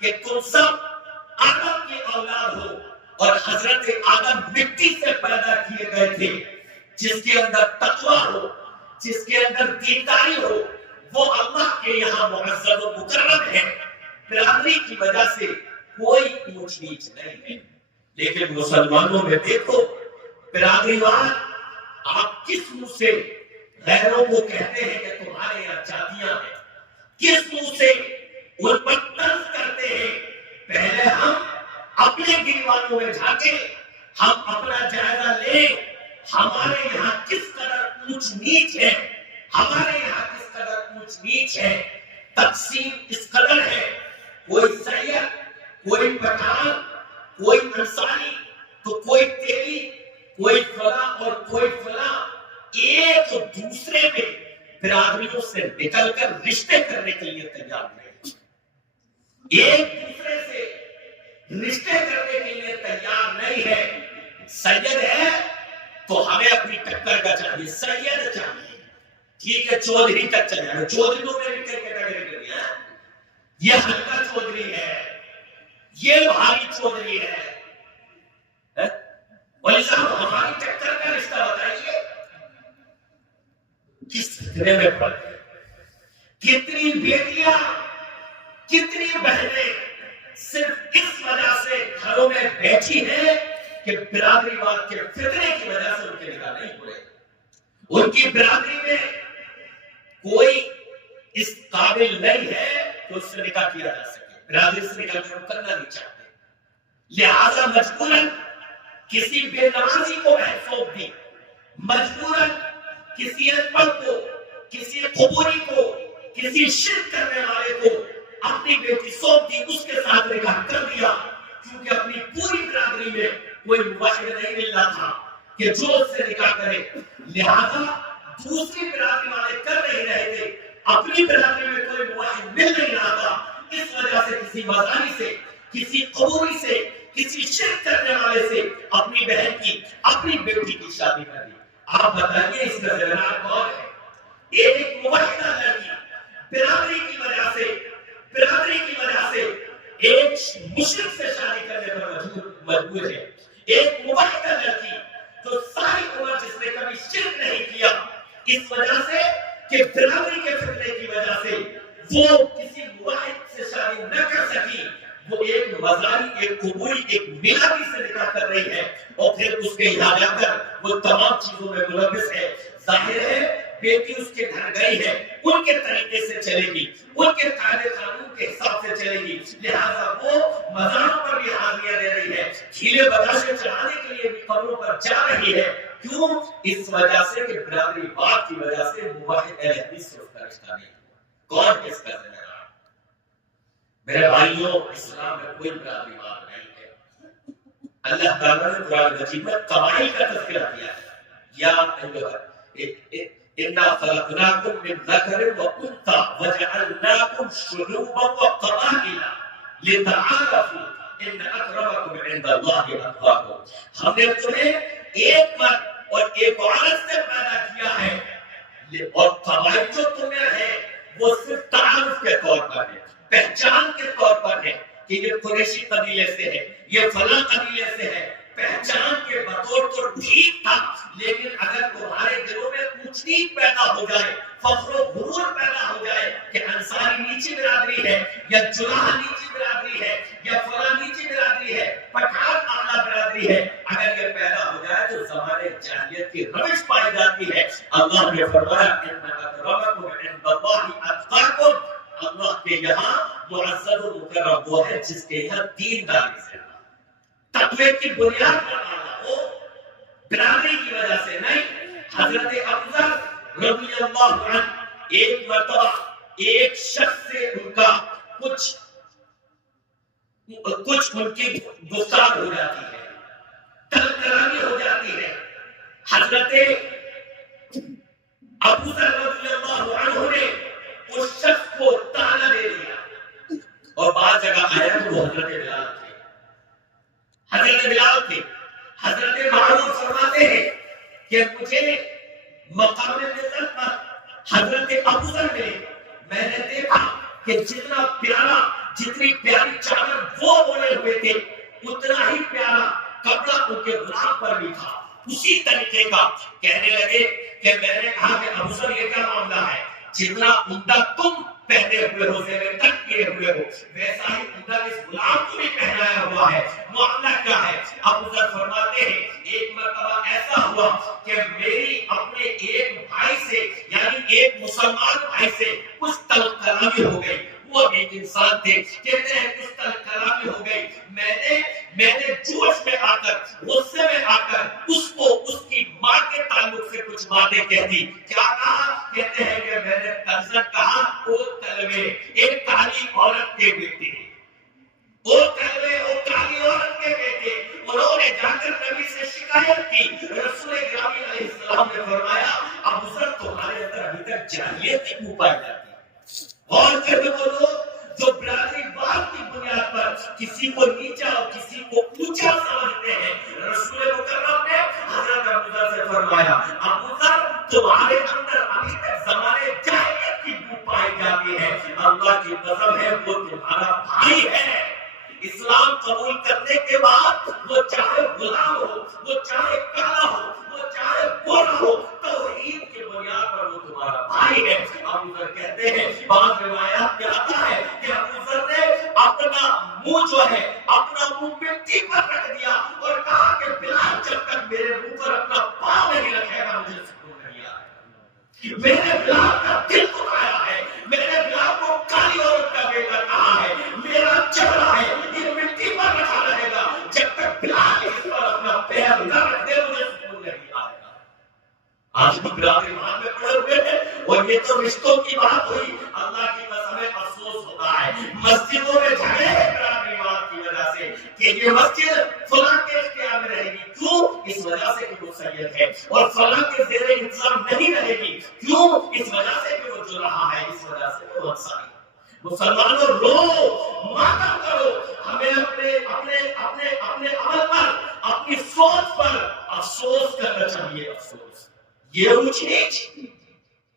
کہ تم سب آدم کی اولاد ہو، اور حضرت آدم مٹی سے پیدا کیے گئے تھے، جس کے اندر تقوی ہو، جس کے اندر دینداری ہو، وہ اللہ کے یہاں معزز و مکرم ہے۔ برادری کی وجہ سے کوئی اونچ نیچ نہیں ہے، لیکن مسلمانوں میں دیکھو برادری واد، آپ کس منہ سے غیروں کو کہتے ہیں کہ تمہارے یہاں جاتیاں ہیں، کس منہ سے ان پر طنز کرتے ہیں؟ پہلے ہم اپنے گریبانوں میں جھانکیں، ہم اپنا جائزہ لیں، ہمارے یہاں کس قدر اونچ نیچ ہے، ہمارے یہاں کس قدر اونچ نیچ ہے، تقسیم اس قدر ہے، کوئی سید، کوئی پٹھان، کوئی انصاری، تو کوئی تیری، کوئی فلاں اور کوئی فلاں، ایک دوسرے میں برادریوں سے نکل کر رشتے کرنے کے لیے تیار نہیں، ایک دوسرے سے رشتے کرنے کے لیے تیار نہیں ہے۔ سید ہے تو ہمیں اپنی ٹکر کا چاہیے، سید چاہیے، ٹھیک ہے چودھری تک چلے جائے، چودھریوں میں بھی کئی کیٹیگری کر دیا، یہ ہلکا چودھری ہے، یہ بھاری چودھری ہے، ولی صاحب ہماری ٹکر کا رشتہ بتائیے کس فتنے میں پڑ گئے، کتنی بیٹیاں، کتنی بہنیں صرف اس وجہ سے گھروں میں بیٹھی ہیں کہ برادری واد کے فتنے کی وجہ سے ان کے نکاح نہیں ہوئے، ان کی برادری میں کوئی اس قابل نہیں ہے کہ اس سے نکاح کیا جا سکے، برادری سے نکاح کرنا نہیں چاہتے، لہذا مجبوراً کسی بے نمازی کو بہن سونپ دی، مجبوراً کسی انپڑھ کو، کسی قبوری کو، کسی شرک کرنے والے کو اپنی بیٹی سونپ دی، اس کے ساتھ نکاح کر دیا، کیونکہ اپنی پوری برادری میں کوئی موحد نہیں مل رہا تھا کہ جو اس سے نکاح کرے، لہذا دوسری برادری والے کر نہیں رہے تھے، اپنی برادری میں کوئی موحد مل نہیں رہا تھا، اس وجہ سے کسی مزاری سے، کسی قبوری سے، کسی شرک کرنے والے سے اپنی بہن کی، اپنی بیٹی کی شادی کر دی۔ آپ بتائیے اس کا ذمہ دار کون ہے؟ ایک موحدہ لڑکی برادری کی وجہ سے ایک مشرک سے شادی کرنے پر مجبور ہے، ایک موحدہ لڑکی جو ساری عمر جس نے کبھی شرک نہیں کیا، اس وجہ سے کہ برادری کے فتنے کی وجہ سے وہ کسی موحد سے شادی نہ کر سکی، وہ ایک مزاری، ایک قبوری، ایک میلادی سے نکاح کر رہی ہے، اور پھر اس کے یہاں جا کر وہ تمام چیزوں میں ملوث ہے۔ ظاہر ہے بیٹی اس کے گھر گئی ہے، ان کے طریقے سے چلے گی، ان کے قاعدے قانون کے حساب سے چلے گی، لہذا وہ مزاروں پر بھی حاضریاں دے رہی ہے، کھیلے بتاشے چڑھانے کے لیے بھی قبروں پر جا رہی ہے، کیوں؟ اس وجہ سے کہ برادری بات کی وجہ سے موحد اہل حدیث سے اس کا رشتہ نہیں. کون کس کا ذمہ دار؟ میرے بھائیوں، اسلام میں کوئی برادری بات نہیں ہے. اللہ تعالیٰ نے قرآن مجید میں قبائل کا تذکرہ کیا ہے. یا اِنَّا خَلَقْنَاكُم مِّن ذَكَرٍ وَأُنثَىٰ وَجَعَلْنَاكُمْ شُعُوبًا وَقَبَائِلَ لِتَعَارَفُوا إِنَّ أَكْرَمَكُمْ عِندَ اللَّهِ أَتْقَاكُمْ. ہم نے تمہیں ایک مرد اور ایک عورت سے پیدا کیا ہے، اور قبائل جو تمہیں ہے وہ صرف تعارف کے طور پر ہے، پہچان کے طور پر ہے کہ یہ قریشی قبیلے سے ہے، یہ فلاں قبیلے سے ہے. پہچان کے بطور تو ٹھیک تھا، لیکن اگر تمہارے دلوں میں اونچ نیچ پیدا ہو جائے، فخر و غرور پیدا ہو جائے کہ انصاری نیچی برادری ہے، یا جلاح نیچی برادری ہے، یا فلاں نیچی برادری ہے، پٹھان اعلیٰ برادری ہے، اگر یہ پیدا ہو جائے تو زمانے جاہلیت کی روش پائی جاتی ہے. اللہ نے فرمایا ان اکرمکم عند اللہ اتقاکم. اللہ کے یہاں معزز و مکرم وہ ہے جس کے یہاں دینداری سے تقوی کی بنیاد بنانا ہو، برادری کی وجہ سے نہیں. حضرت ابوذر رضی اللہ عنہ ایک مرتبہ ایک شخص سے ان کا کچھ ان کی گفتگو ہو جاتی ہے، طلب کلامی ہو جاتی ہے. حضرت ابوذر رضی اللہ عنہ نے اس شخص کو طعنہ دے دیا، اور بعض جگہ آیا کہ وہ حضرت بلال تھے. حضرت بلال تھے. حضرت معروف فرماتے ہیں کہ مجھے مقام نزلت پر حضرت ابوذر میں نے دیکھا کہ جتنی پیاری چادر وہ بولے ہوئے تھے، اتنا ہی پیارا کپڑا ان کے غلام پر بھی تھا، اسی طریقے کا. کہنے لگے کہ میں نے کہا کہ ابوذر یہ کیا معاملہ ہے؟ جتنا عمدہ تم پہنے ہوئے ہو، زیور تک کیے ہوئے ہو، ویسا ہی عمدہ اس غلام کو بھی پہنایا ہوا ہے، معاملہ کیا ہے؟ ابوذر فرماتے ہیں ایک مرتبہ ایسا ہوا کہ میری اپنے ایک بھائی سے، یعنی ایک مسلمان بھائی سے کچھ طلب کلامی ہو گئی. وہ ایک انسان تھے، کہتے ہیں کچھ طلب کلامی ہو گئی. میں نے جوش میں آ کر، غصے میں آ کر اس کو اس کی ماں کے تعلق سے کچھ باتیں کہہ دی. کیا کہا؟ کہتے ہیں کہ میں نے تنزل کہا او طلبے، ایک کالی عورت کے بیٹے، او طلبے، او کالی عورت کے بیٹے. انہوں نے جا کر نبی سے شکایت کی. رسول گرامی علیہ السلام نے فرمایا ابوذر تمہارے اندر ابھی تک جاہلیت کیوں پائی جاتی ہے؟ اور پھر وہ لوگ جو برادری بات کی بنیاد پر کسی کو نیچا اور کسی کو اونچا سمجھتے ہیں، رسول مکرم نے حضرت ابوذر سے فرمایا ابوذر تمہارے اندر ابھی تک زمانے جاہلیت کی بو پائی جاتی ہے. اللہ کی قسم ہے وہ تمہارا بھائی ہے. اسلام قبول کرنے کے بعد وہ چاہے غلام ہو، وہ چاہے کالا ہو، وہ چاہے گورا ہو، توحید کی بنیاد پر وہ تمہارا بھائی ہے. ابوذر کہتے ہیں بعض روایات میں آتا ہے کہ ابوذر نے اپنا منہ جو ہے اپنا منہ مٹی پر رکھ دیا اور کہا کہ بلال جب تک میرے منہ پر اپنا پاؤں نہیں رکھے گا مجھے سکون نہیں آئے گا. میرے بلال کا دل دکھایا ہے، میرے بلال کو کالی عورت کا بیٹا کہا ہے، میرا چہرہ ہے یہ مٹی پر رکھا رہے گا، جب تک بلال اس پر اپنا پیر نہ رکھ دے مجھے سکون نہیں آئے گا. آج بھی برادری مان میں پڑے ہوئے ہیں، اور یہ تو رشتوں کی بات ہوئی. اللہ کی قسم افسوس ہوتا ہے مسجدوں میں جھگڑے ہیں برادری بات کی وجہ سے کہ یہ مسجد فلاں کے اختیار میں رہے گی. کیوں؟ اس وجہ سے کہ وہ سید ہے، اور فلاں کے زیر انتظام نہیں رہے گی. کیوں؟ اس وجہ سے کہ وہ جو رہا ہے، اس وجہ سے کہ وہ انصاری. مسلمانوں رو، ماتم کرو. ہمیں اپنے عمل پر، اپنی سوچ پر افسوس کرنا چاہیے. افسوس یہ اونچ نیچ،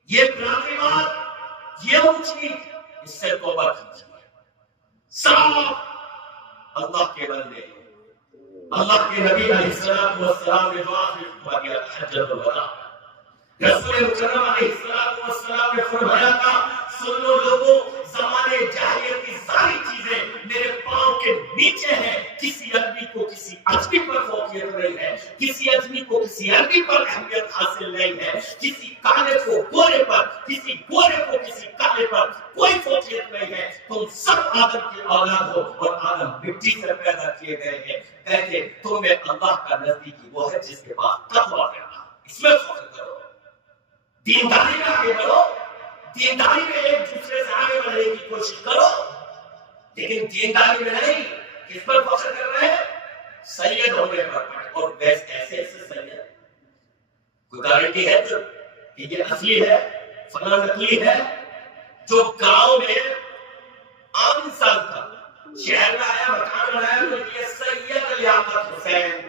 یہ برادری بات، یہ اونچ نیچ، اس سے توبہ کیجیے. صاف اللہ کے بندے، اللہ کے نبی علیہ السلام نے دعا کی حجۃ الوداع. رسول مکرم علیہ السلام نے فرمایا تھا سن لو لوگوں، زمانے جاہلیت کی ساری چیزیں میرے پاؤں کے نیچے ہیں. کسی عربی کو کسی عجمی پر فوقیت نہیں ہے، کسی عجمی کو کسی عربی پر اہمیت حاصل نہیں ہے، کسی کالے کو گورے پر، کسی گورے کو کسی کالے پر کوئی فوقیت نہیں ہے. تم سب آدم کی اولاد ہو اور آدم مٹی سے پیدا کیے گئے ہیں. کہتے تم میں اللہ کا نزدیکی وہ ہے جس کے پاس تقویٰ ہے. اس میں فخر کرو، دینداری میں آگے بڑھو، دینداری میں ایک دوسرے سے آگے بڑھنے کی کوشش کرو، لیکن دینداری میں نہیں. کس پر فخر کر رہے ہیں؟ سید ہونے پر. اور ایسے ایسے سید کوئی گارنٹی ہے تو کہ یہ اصلی ہے فلاں نقلی ہے؟ جو گاؤں میں عام انسان تھا، شہر میں آیا، مکان بنایا تو یہ سید لیاقت حسین،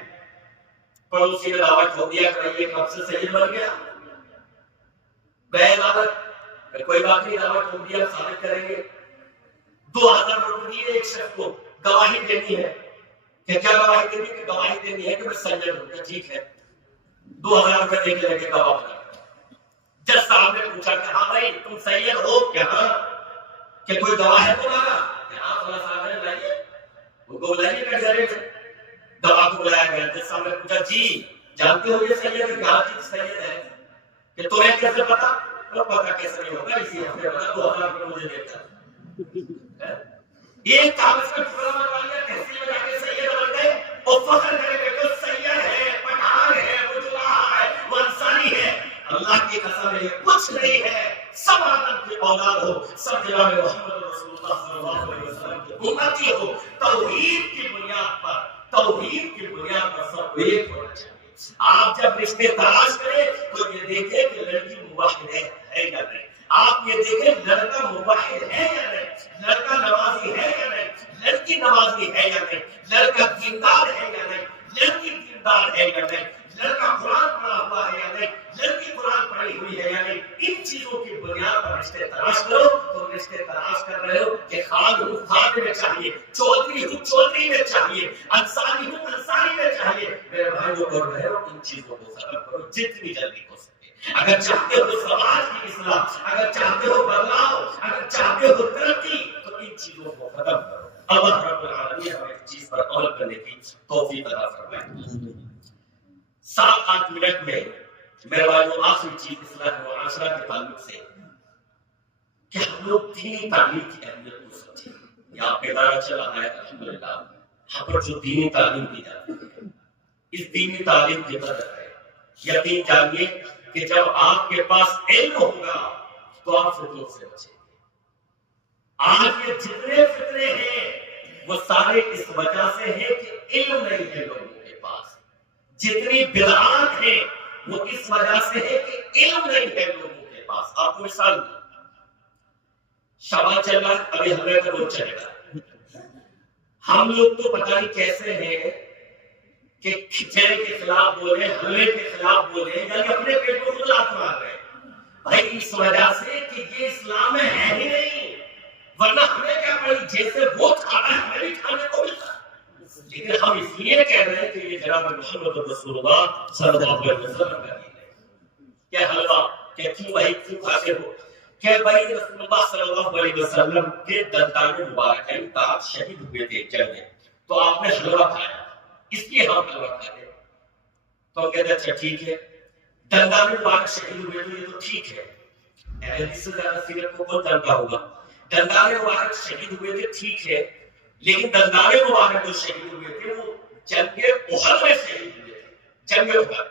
پڑوسی نے دعوت ہو دیا کہ یہ کب سے سید بن گیا؟ بے عدالت کوئی بات نہیں، دعوت ہو دیا، ثابت کریں گے. 2000 روپے دیے ایک شخص کو، گواہی دینی ہے. کہ کیا گواہی دینی ہے؟ کہ گواہی دینی ہے کہ میں سید ہوں. ٹھیک ہے، 2000 روپے دے کے لگے گواہ بنا. جج صاحب نے پوچھا کہ ہاں بھائی تم سید ہو کیا؟ ہاں. کہ کوئی گواہ ہے تمہارا؟ کہ ہاں فلاں صاحب نے بلائیے. ان کو بلائیے کٹہرے میں. گواہ کو بلایا گیا. جج صاحب نے پوچھا جی جانتے ہو یہ سید ہے؟ کہ ہاں جی سید ہے. کہ تمہیں کیسے پتا؟ تو پتا کیسے نہیں ہوگا، اسی ہفتے بتا 2000 روپے مجھے دیتا. ایک کاغذ کا ٹکڑا بنوا لیا، تحصیل میں جا کے سید بن گئے اور فخر کرے گا کہ سید ہے، پٹھان ہے، وہ جلاح ہے، وہ انصاری ہے. اللہ کی قسم ہے کچھ نہیں ہے. سب آدم کی اولاد ہو، سب جناب محمد رسول اللہ صلی اللہ علیہ وسلم کی امتی ہو. توحید کی بنیاد پر، توحید کی بنیاد پر سب ایک ہونا چاہیے. آپ جب رشتے تلاش کریں تو یہ دیکھیں کہ لڑکی موحد ہے یا نہیں. آپ یہ دیکھیں لڑکا موحد ہے یا نہیں، لڑکا نمازی ہے یا نہیں، لڑکی نمازی ہے یا نہیں، لڑکا دیندار ہے یا نہیں، لڑکی دیندار ہے یا نہیں، لڑکا قرآن پڑھا ہوا ہے یا نہیں، لڑکی قرآن پڑھی ہوئی ہے یا نہیں. ان چیزوں کی بنیاد پر رشتے تلاش کرو. تو رشتے تلاش کر رہے ہو کہ خان ہوں خان میں چاہیے، چودھری ہوں چودھری میں چاہیے، انصاری ہوں انصاری میں چاہیے. میرے بھائی جو کر رہے ہو ان چیزوں کو ختم کرو جتنی جلدی ہو سکے. اگر چاہتے ہو سماج کی اصلاح، اگر چاہتے ہو بدلاؤ، اگر چاہتے ہو ترقی، تو ان چیزوں کو ختم کرو. اللہ رب العالمین ہمیں اس چیز پر عمل کرنے کی توفیق عطا فرمائے. 7-8 منٹ میں میرے بھائیو آخری چیز اصلاح معاشرہ کے تعلق سے کہ ہم لوگ دینی تعلیم کی اہمیت کو سمجھیں. یہاں پہ ادارہ چلا ہے الحمدللہ، یہاں پر جو دینی تعلیم دی جاتی ہے اس دینی تعلیم کی قدر ہے. یقین جانیے کہ جب آپ کے پاس علم ہوگا تو آپ فتنوں سے بچیں گے. آج یہ جتنے فتنے ہیں وہ سارے اس وجہ سے ہیں کہ علم نہیں ہے لوگوں کے پاس. جتنی بدعات ہیں وہ اس وجہ سے ہے کہ علم نہیں ہے لوگوں کے پاس. آپ کو مثال دوں، شابان چل رہا ہے، ابھی حلوے کا روز چلے گا. ہم لوگ تو پتہ نہیں کیسے ہیں کہ کھچڑے کے خلاف بولے، حلوے کے خلاف بولے، یعنی اپنے پیٹ کو خود ہاتھ مار رہے ہیں. بھائی اس وجہ سے کہ یہ اسلام میں ہے ہی نہیں، ورنہ ہمیں کیا پڑی جیسے وہ کھانا ہے ہمیں بھی کھانے کو ملتا. لیکن ہم اس لیے کہہ رہے ہیں کہ یہ جناب محمد رسول اللہ صلی اللہ علیہ وسلم کا دین ہے. کیا حلوہ کہ کیوں بھائی کیوں کھاتے ہو؟ کہ بھائی رسول اللہ صلی اللہ علیہ وسلم کے دندان مبارک ہیں، آپ شہید ہوئے تھے جنگ میں، تو آپ نے حلوہ کھایا، اس لیے ہم حلوہ کھاتے ہیں. تو ہم کہتے ہیں اچھا ٹھیک ہے، دندان مبارک شہید ہوئے تو یہ تو ٹھیک ہے. حدیث سے زیادہ سیرت کو کون جانتا ہوگا؟ دندان مبارک شہید ہوئے تھے ٹھیک ہے، لیکن دندان مبارک جو شہید ہوئے تھے وہ جنگ احد میں شہید ہوئے تھے. جنگ احد،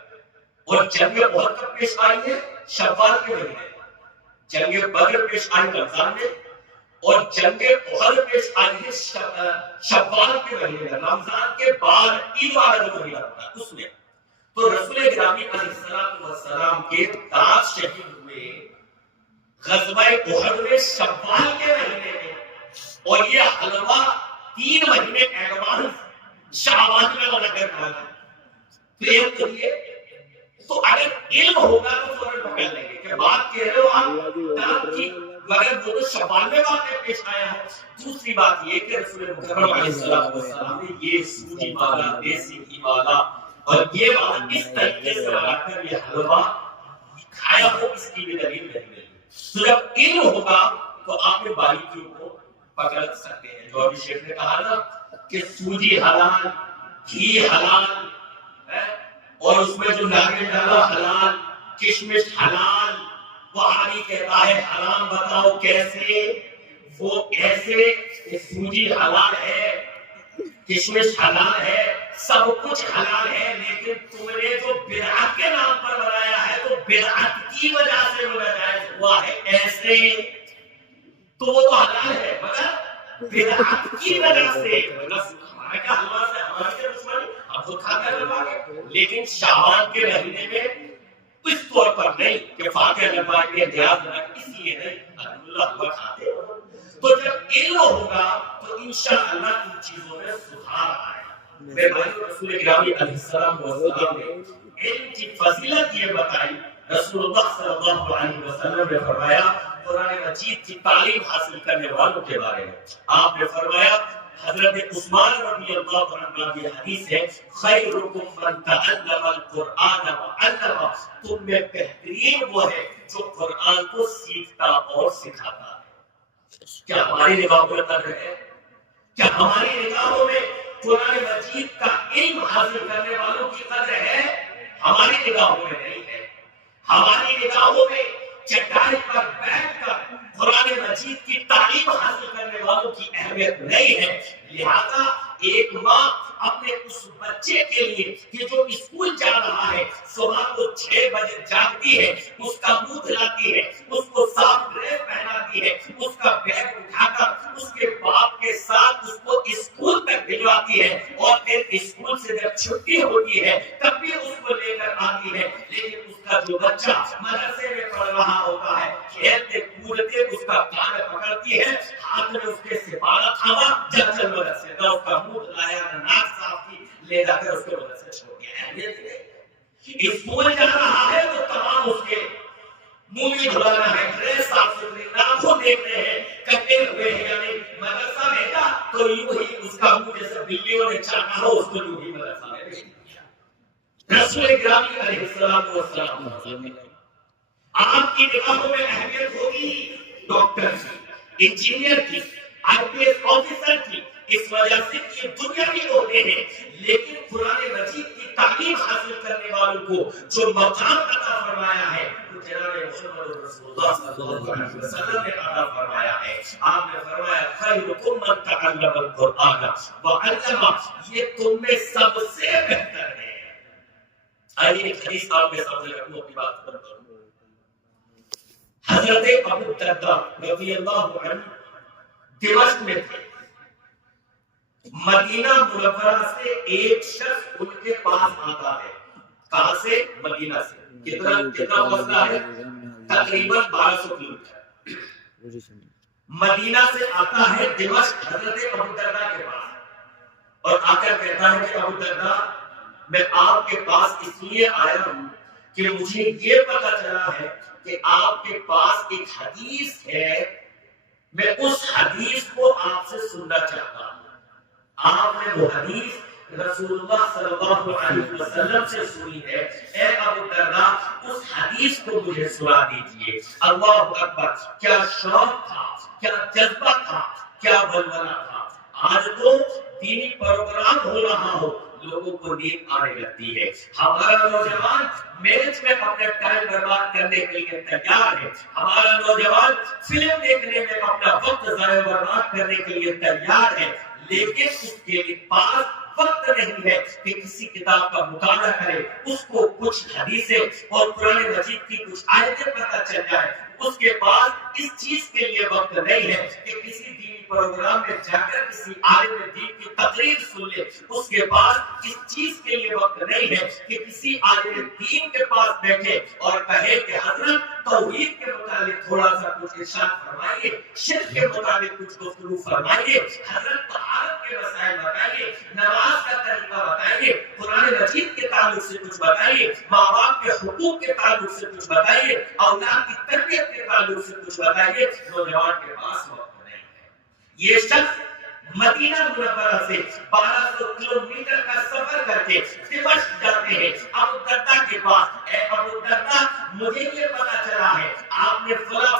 اور جنگ احد کب پیش آئی ہے؟ شوال کے مہینے. جنگ بدر پیش آئی رمضان میں، اور جنگ احد پیش آئی ہے شوال کے مہینے میں، رمضان کے بعد عید والا جو مہینہ ہوتا ہے اس میں. تو رسول گرامی علیہ السلام کے دانت شہید ہوئے غزوہ احد میں شوال کے مہینے میں، اور یہ حلوہ 3 مہینے ایڈوانس شعبان میں بنا کر کھانا. تو اگر علم ہوگا تو فوراً پکڑ لیں گے کہ بات کہہ رہے ہو آپ دانت کی، مگر وہ تو شوال میں واقعہ پیش آیا ہے. دوسری بات یہ کہ رسول مکرم علیہ السلام نے یہ سوجی والا، دیسی گھی والا اور یہ والا اس طریقے سے بنا کر یہ حلوہ کھایا ہو، اس کی بھی دلیل نہیں ملی. تو جب علم ہوگا تو آپ نے باریکیوں کو پکڑ سکتے ہیں. جو ابھی شیخ نے کہا نا کہ سوجی حلال، گھی حلال، اور اس میں جو ناریل ڈالا حلال، کشمش حلال. وہ آدمی کہتا ہے حرام بتاؤ کیسے؟ وہ ایسے کہ سوجی حلال ہے، کشمش حلال ہے، سب کچھ حلال ہے، لیکن تم نے جو بدعت کے نام پر بنایا ہے تو بدعت کی وجہ سے وہ ناجائز ہوا ہے، ایسے تو وہ تو حلال ہے مگر بدعت کی وجہ سے، ہمارے کیا حلال سے ہمارے کیا دشمنی، ہم خود کھاتے ہیں لگا، لیکن شعبان کے مہینے میں اس طور پر نہیں کہ فاتحہ لگا کے دیات لگا، اس لیے نہیں، الحمدللہ ہوا کھاتے ہیں۔ تو جب علم ہوگا تو انشاءاللہ ان چیزوں میں سدھار آئے گا۔ میرے بھائیو، رسول گرامی علیہ السلام نے علم کی فضیلت یہ بتائی، رسول اللہ صلی اللہ علیہ وسلم نے فرمایا قرآن مجید کی تعلیم حاصل کرنے والوں کے بارے میں، آپ نے فرمایا حضرت عثمان رضی اللہ عنہ کی حدیث ہے، خیرکم من تعلم القرآن وعلم، تم میں بہترین وہ ہے جو قرآن کو سیکھتا اور سکھاتا ہے۔ کیا ہماری نگاہوں میں قدر ہے؟ کیا ہماری نگاہوں میں قرآن مجید کا علم حاصل کرنے والوں کی قدر ہے؟ ہماری نگاہوں میں نہیں ہے۔ ہماری نگاہوں میں چٹائی پر بیٹھ کر قرآن مجید کی تعلیم حاصل کرنے والوں کی اہمیت نہیں ہے۔ لہذا ایک ماں اپنے اس بچے کے لیے کہ جو اسکول جا رہا ہے، صبح کو 6 بجے جاگتی ہے، اس کا منہ دھلاتی ہے، اس کو صاف ڈریس پہناتی ہے، اس کا بیگ اٹھا کر اس کے باپ کے ساتھ اس کو اسکول تک بھجواتی ہے، اور پھر اسکول سے جب چھٹی ہوتی ہے تب بھی اس کو لے کر آتی ہے، لیکن اس کا جو بچہ مدرسے میں پڑھ رہا ہوتا ہے، کھیلتے کودتے اس کا کان پکڑتی ہے، ہاتھ میں اس کے سپارہ تھاما، جب چل مدرسے کا اس کا منہ دھلایا، ناک صاف کی، لے جا کر اس کے مدرسے چھوڑ دیا۔ اسکول جا رہا ہے تو تمام اس کے منہ بھی دھلانا ہے، ڈریس صاف ستھری، ناخن دیکھنے ہیں کٹے ہوئے ہیں یا نہیں۔ مدرسہ بھیجا تو یوں ہی اس کا منہ جیسے بلیوں نے چاٹا ہو، اس کو یوں ہی مدرسہ میں بھیج دیا۔ رسول گرامی علیہ السلام آپ کی نگاہوں میں اہمیت ہوگی ڈاکٹر کی، انجینئر کی، IPS آفیسر کی، اس وجہ سے یہ دنیاوی عہدے ہیں، لیکن قرآن مجید کی تعلیم حاصل کرنے والوں کو جو مقام عطا فرمایا ہے وہ جناب محمد رسول اللہ صلی اللہ علیہ وسلم نے عطا فرمایا ہے۔ آپ نے فرمایا خیرکم من تعلم القرآن وعلم، یہ تم میں سب سے بہتر ہے۔ آئیے ایک حدیث آپ کے سامنے رکھوں، اپنی بات ختم کروں۔ حضرت ابو الدرداء رضی اللہ عنہ دمشق میں تھے، مدینہ منورہ سے ایک شخص ان کے پاس آتا ہے، کہاں سے؟ مدینہ سے۔ کتنا فاصلہ ہے؟ تقریباً 1200 کلومیٹر۔ مدینہ سے آتا ہے دمشق حضرت ابو الدرداء کے پاس، اور آ کر کہتا ہے کہ ابو الدرداء میں آپ کے پاس اس لیے آیا ہوں کہ مجھے یہ پتا چلا ہے کہ آپ کے پاس ایک حدیث ہے، میں اس حدیث کو آپ سے سننا چاہتا ہوں۔ آپ نے وہ حدیث رسول اللہ صلی اللہ علیہ وسلم سے سنی ہے، اے ابو الدرداء اس حدیث کو مجھے سنا دیجئے۔ اللہ اکبر، کیا شوق تھا، کیا جذبہ تھا، کیا ولولہ تھا۔ آج تو دینی پروگرام ہو رہا ہو، لوگوں کو نیند آنے لگتی ہے۔ ہمارا نوجوان میچ میں اپنے ٹائم برباد کرنے کے لیے تیار ہے، ہمارا نوجوان فلم دیکھنے میں اپنا وقت ضائع برباد کرنے کے لیے تیار ہے، لیکن اس کے لیے پاس وقت نہیں ہے کہ کسی کتاب کا مطالعہ کرے، اس کو کچھ حدیثیں اور قرآن مجید کی کچھ آیتیں پتہ چل جائے۔ اس کے پاس اس چیز کے لیے وقت نہیں ہے کہ کسی دینی پروگرام میں جا کر کسی عالم دین کی تقریر سن لے، اس کے پاس اس چیز کے لیے وقت نہیں ہے کہ کسی عالم دین کے پاس بیٹھے اور کہے کہ حضرت توحید کے متعلق تھوڑا سا کچھ ارشاد فرمائیے، شرک کے متعلق کچھ گفتگو فرمائیے، حضرت طہارت کے مسائل بتائیے، نماز کا طریقہ بتائیے، قرآن مجید کے تعلق سے کچھ بتائیے، ماں باپ کے حقوق کے تعلق سے کچھ بتائیے، اولاد کی تربیت کے تعلق سے کچھ بتائیے۔ نوجوان کے پاس وقت نہیں ہے۔ یہ شخص مدینہ منورہ سے 1200 کلومیٹر کا سفر کر کے دمشق جاتے ہیں ابو الدرداء کے پاس۔ اے ابو الدرداء، مجھے یہ پتا چلا ہے آپ نے فلاں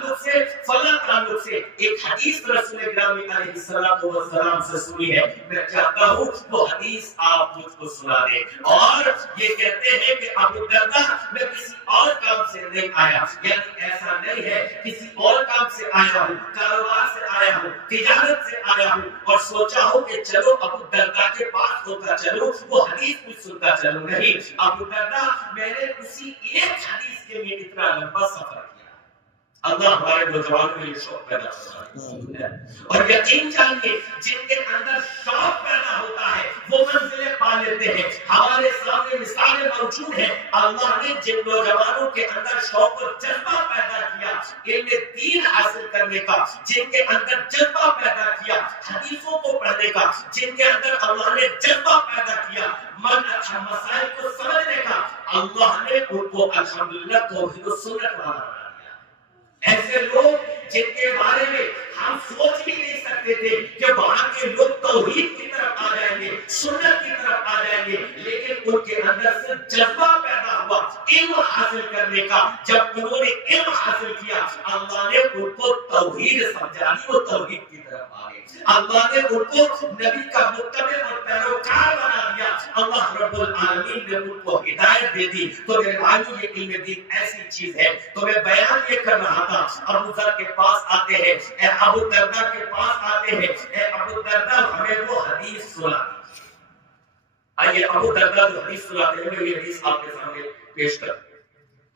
تعلق سے فلاں تعلق سے ایک حدیث رسول گرامی علیہ الصلوۃ والسلام سے سنی ہے، میں چاہتا ہوں وہ حدیث آپ مجھ کو سنا دیں۔ اور یہ کہتے ہیں کہ ابو الدرداء میں کسی اور کام سے نہیں آیا، یعنی ایسا نہیں ہے کسی اور کام سے آیا ہوں، کاروبار سے آیا ہوں، تجارت سے آیا ہوں اور سوچا ہوں کہ چلو ابو الدرداء کے پاس ہوتا چلو وہ حدیث کچھ سنتا چلو، نہیں۔ ابو الدرداء میں نے اسی ایک حدیث کے لیے اتنا لمبا سفر کیا۔ اللہ ہمارے نوجوانوں میں یہ شوق پیدا کرتا ہے، اور یقین جانیے جن کے اندر شوق پیدا ہوتا ہے وہ منزلیں پا لیتے ہیں۔ ہمارے سامنے مثالیں موجود ہیں، اللہ نے جن نوجوانوں کے اندر شوق اور جذبہ پیدا کیا علم دین حاصل کرنے کا، جن کے اندر جذبہ پیدا کیا حدیثوں کو پڑھنے کا، جن کے اندر اللہ نے جذبہ پیدا کیا مسائل کو سمجھنے کا، اللہ نے ان کو الحمدللہ توحید و سنت والا بنا دیا۔ ایسے لوگ جن کے بارے میں ہم سوچ بھی نہیں سکتے تھے کہ وہاں کے لوگ توحید کی طرف آ جائیں گے، سنت کی طرف آ جائیں گے، لیکن ان کے اندر سے جذبہ پیدا ہوا علم حاصل کرنے کا۔ جب انہوں نے علم حاصل کیا اللہ نے ان کو توحید سمجھا دی، وہ توحید کی طرف آ گئے۔ اللہ نے ان کو نبی کا متبع اور پیروکار بنا دیا۔ اللہ رب العالمین نے ان کو ہدایت دے دی۔ تو میرے بھائیو یہ علم دین ایسی چیز ہے۔ تو میں بیان یہ کر رہا تھا، ابو ذر کے پاس آتے ہیں، اے ابو الدرداء کے پاس آتے ہیں، اے ابو الدرداء ہمیں وہ حدیث سنا۔ آئیے ابو الدرداء جو حدیث سناتے ہیں یہ حدیث آپ کے سامنے پیش کر۔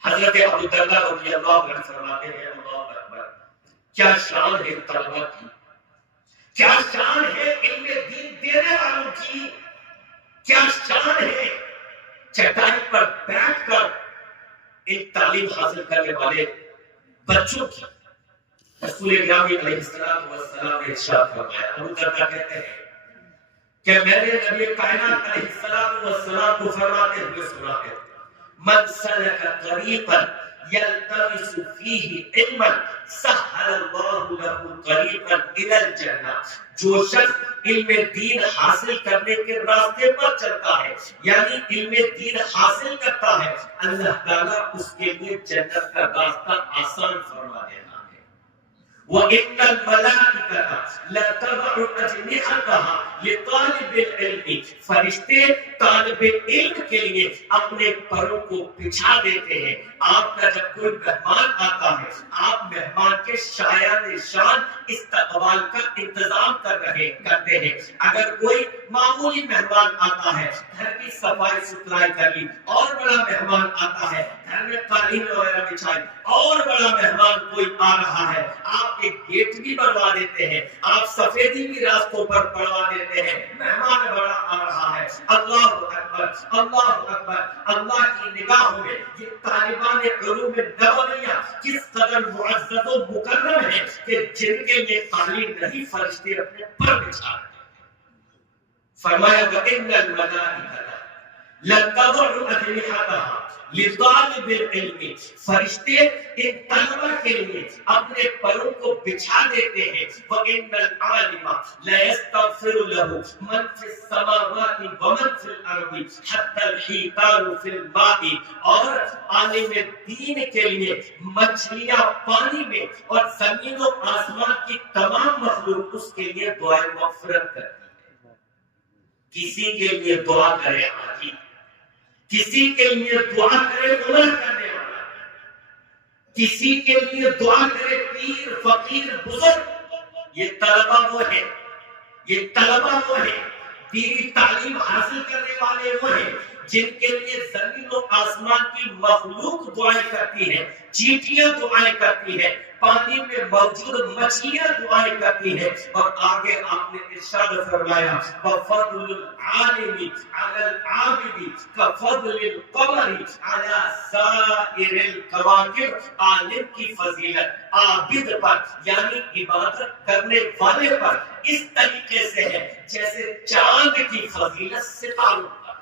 حضرت ابو الدرداء رضی اللہ عنہ فرماتے ہیں اللہ اکبر، کیا شان ہے طلبہ کی، کیا شان ہے علم دین دینے والوں کی، کیا شان ہے چٹائی پر بیٹھ کر ایک تعلیم حاصل کرنے والے بچوں کی۔ رسول گرامی علیہ السلام نے ارشاد فرمایا، ابو الدرداء کہتے ہیں کہ میں نے نبی کائنات علیہ السلام کو فرماتے ہوئے سنا ہے، من سلک طریقا یلتمس فیہ علما سہل اللہ لہ طریقا الی الجنہ، جو شخص علم دین حاصل کرنے کے راستے پر چلتا ہے یعنی علم دین حاصل کرتا ہے، اللہ تعالیٰ اس کے لیے جنت کا راستہ آسان فرما دیتا ہے۔ وَإِنَّ الْمَلَائِكَةَ لَتَضَعُ أَجْنِحَتَهَا لِطَالِبِ الْعِلْمِ، فرشتے طالب علم کے لیے اپنے پروں کو بچھا دیتے ہیں۔ آپ کا جب کوئی مہمان آتا ہے آپ مہمان کے شایان شان استقبال کا انتظام کرتے ہیں۔ اگر کوئی معمولی مہمان آتا ہے گھر کی صفائی ستھرائی کر لی، اور بڑا مہمان آتا ہے گھر میں قالین وغیرہ بچھائی، اور بڑا مہمان کوئی آ رہا ہے آپ ایک گیٹ بھی بنوا دیتے ہیں، آپ سفیدی بھی راستوں پر پڑوا دیتے ہیں، مہمان بڑا آ رہا ہے۔ اللہ اکبر، اللہ اکبر۔ اللہ کی نگاہوں میں یہ طالبان علوم نبویہ کس قدر معزز و مکرم ہے کہ جن کے لیے تعلیم نہیں فرشتے اپنے پر بچھا رہے ہیں۔ فرمایا وَإِنَّ الْمَلَائِكَةَ لَتَضَعُ أَجْنِحَتَهَا لِطَالِبِ الْعِلْمِ، فرشتے ان طلبہ کے لیے اپنے پروں کو بچھا دیتے ہیں۔ وَإِنَّ الْعَالِمَ لَيَسْتَغْفِرُ لَهُ مَنْ فِي السَّمَاوَاتِ وَمَنْ فِي الْأَرْضِ حَتَّى الْحِيتَانُ فِي الْمَاءِ، اور عالم دین کے لیے مچھلیاں پانی میں اور زمین و آسمان کی تمام مخلوق اس کے لیے دعائے مغفرت کرتی ہے۔ کسی کے لیے دعا کرے حاجی، کسی کے لیے دعا کرے گناہ کرنے والا، کسی کے لیے دعا کرے پیر فقیر بزرگ، یہ طلبہ وہ ہے، یہ طلبہ وہ ہے، دینی تعلیم حاصل کرنے والے وہ ہیں جن کے لیے زمین و آسمان کی مخلوق دعائیں کرتی ہے، چیٹیاں دعائیں کرتی ہے، پانی میں موجود مچھلیاں دعائیں کرتی ہے۔ اور آگے آپ نے ارشاد فرمایا وَفَضْلُ الْعَالِمِ عَلَى الْعَابِدِ كَفَضْلِ الْقَمَرِ عَلَى سَائِرِ الْكَوَاكِبِ، عالم کی فضیلت عابد پر یعنی عبادت کرنے والے پر اس طریقے سے ہے جیسے چاند کی فضیلت ستاروں پر۔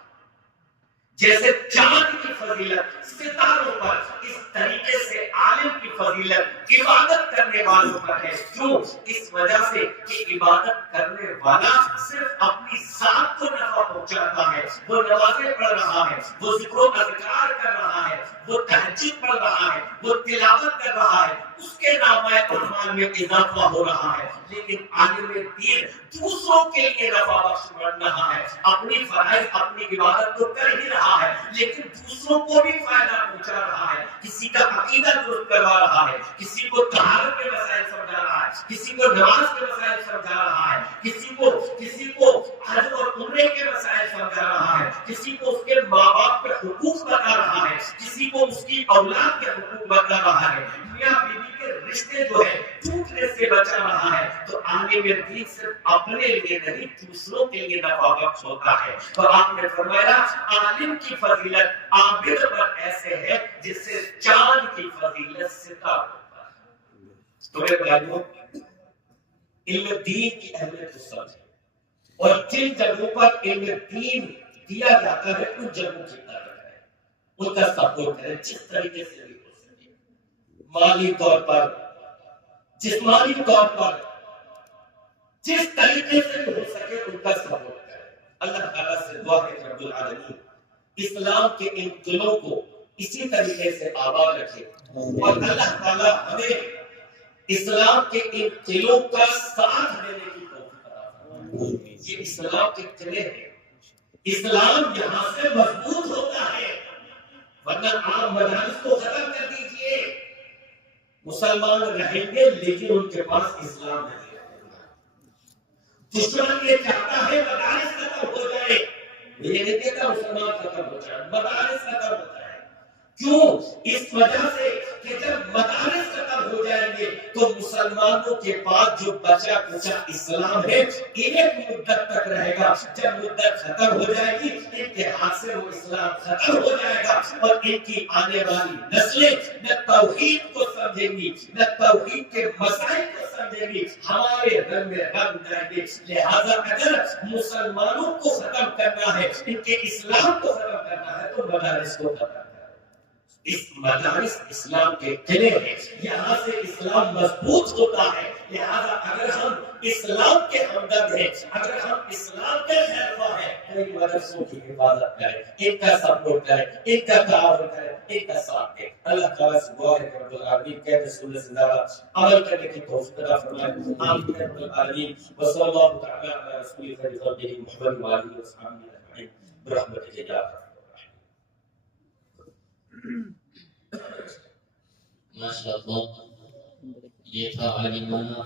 جیسے چاند کی فضیلت ستاروں پر، اس طریقے سے عالم کی فضیلت عبادت کرنے والوں پر ہے. کیوں؟ اس وجہ سے کہ عبادت کرنے والا صرف اپنی ذات کو نفع پہنچاتا ہے. وہ نمازیں پڑھ رہا ہے، وہ ذکر و اذکار کر رہا ہے، وہ تہجد پڑھ رہا ہے، وہ تلاوت کر رہا ہے، اس کے نامۂ اعمال میں اضافہ ہو رہا ہے. لیکن عالم دین دوسروں کے لیے نفع بخش بن رہا ہے. اپنی فرائض اپنی عبادت تو کر ہی رہا ہے، لیکن دوسروں کو بھی فائدہ پہنچا رہا ہے. کسی کا عقیدہ درست کروا رہا ہے، کسی کو طہارت کے مسائل سمجھا رہا ہے، کسی کو نماز کے مسائل سمجھا رہا ہے، کسی کو حج اور عمرے کے مسائل سمجھا رہا ہے، کسی کو اس کے ماں باپ کے حقوق بتا رہا ہے، کسی کو اس کی اولاد کے حقوق بتا رہا ہے، میاں بیوی کے رشتے جو ہے ٹوٹنے سے بچا رہا ہے. تو عالم دین صرف اپنے لیے نہیں دوسروں کے لیے نفع بخش ہوتا ہے. تو آپ نے فرمایا عالم کی فضیلت عابد پر ایسے ہے جس سے چاند کی فضیلت ستاروں پر. تمہیں بھائیوں علم دین کی اہمیت کو سمجھیں، اور جن جگہوں پر علم دین دیا جاتا ہے ان جگہوں کی قدر کریں، ان کا سپورٹ کریں جس طریقے سے بھی ہو سکے. مالی طور پر، جسمانی طور پر، جس طریقے سے بھی ہو سکے ان کا سپورٹ کریں. اللہ تعالیٰ سے دعا ہے کہ رب العالمین اسلام کے ان دلوں کو اسی طریقے سے آباد رکھے، اور اللہ تعالیٰ ہمیں اسلام کے ان دلوں کا ساتھ دینے کی توفیق عطا فرمائے. یہ اسلام کے قلعے ہیں، اسلام یہاں سے مضبوط ہوتا ہے. ورنہ آپ مدارس کو ختم کر دیجئے، مسلمان رہیں گے لیکن ان کے پاس اسلام نہیں رہے گا. دشمن یہ چاہتا ہے مدارس ختم ہو جائے، یہ نہیں کہتا مسلمان ختم ہو جائے، مدارس ختم ہو جائے. کیوں؟ اس وجہ سے کہ جب مدارس ختم ہو جائیں گے تو مسلمانوں کے پاس جو بچا کچا اسلام ہے ایک مدت تک رہے گا. جب مدت ختم ہو جائے گی ان کے ہاتھ سے وہ اسلام ختم ہو جائے گا، اور ان کی آنے والی نسلیں نہ توحید کو سمجھیں گی، نہ توحید کے مسائل کو سمجھیں گی، ہمارے رنگ میں رنگ جائیں گے. لہذا اگر مسلمانوں کو ختم کرنا ہے، ان کے اسلام کو ختم کرنا ہے تو مدارس کو ختم کرنا ہے. اس مدارس اسلام کے قلعے ہیں، یہاں سے اسلام مضبوط ہوتا ہے. لہذا اگر ہم اسلام کے ہمدرد ہیں، اگر ہم اسلام کے خلیفہ ہیں تو ان مدرسوں کی حفاظت کریں، ان کا سپورٹ کریں، ان کا تعاون کریں، ان کا ساتھ دیں. اللہ تعالیٰ سے دعا ہے کہ رب العالمین کے رسول سے زیادہ عمل کرنے کی توفیق عطا فرمائے. آمین یا رب العالمین. وصلی اللہ تعالی علی رسول خیر خلقہ محمد و آلہ و صحبہ اجمعین برحمتک یا ارحم الراحمین. ماشاء اللہ، یہ تھا عالمانہ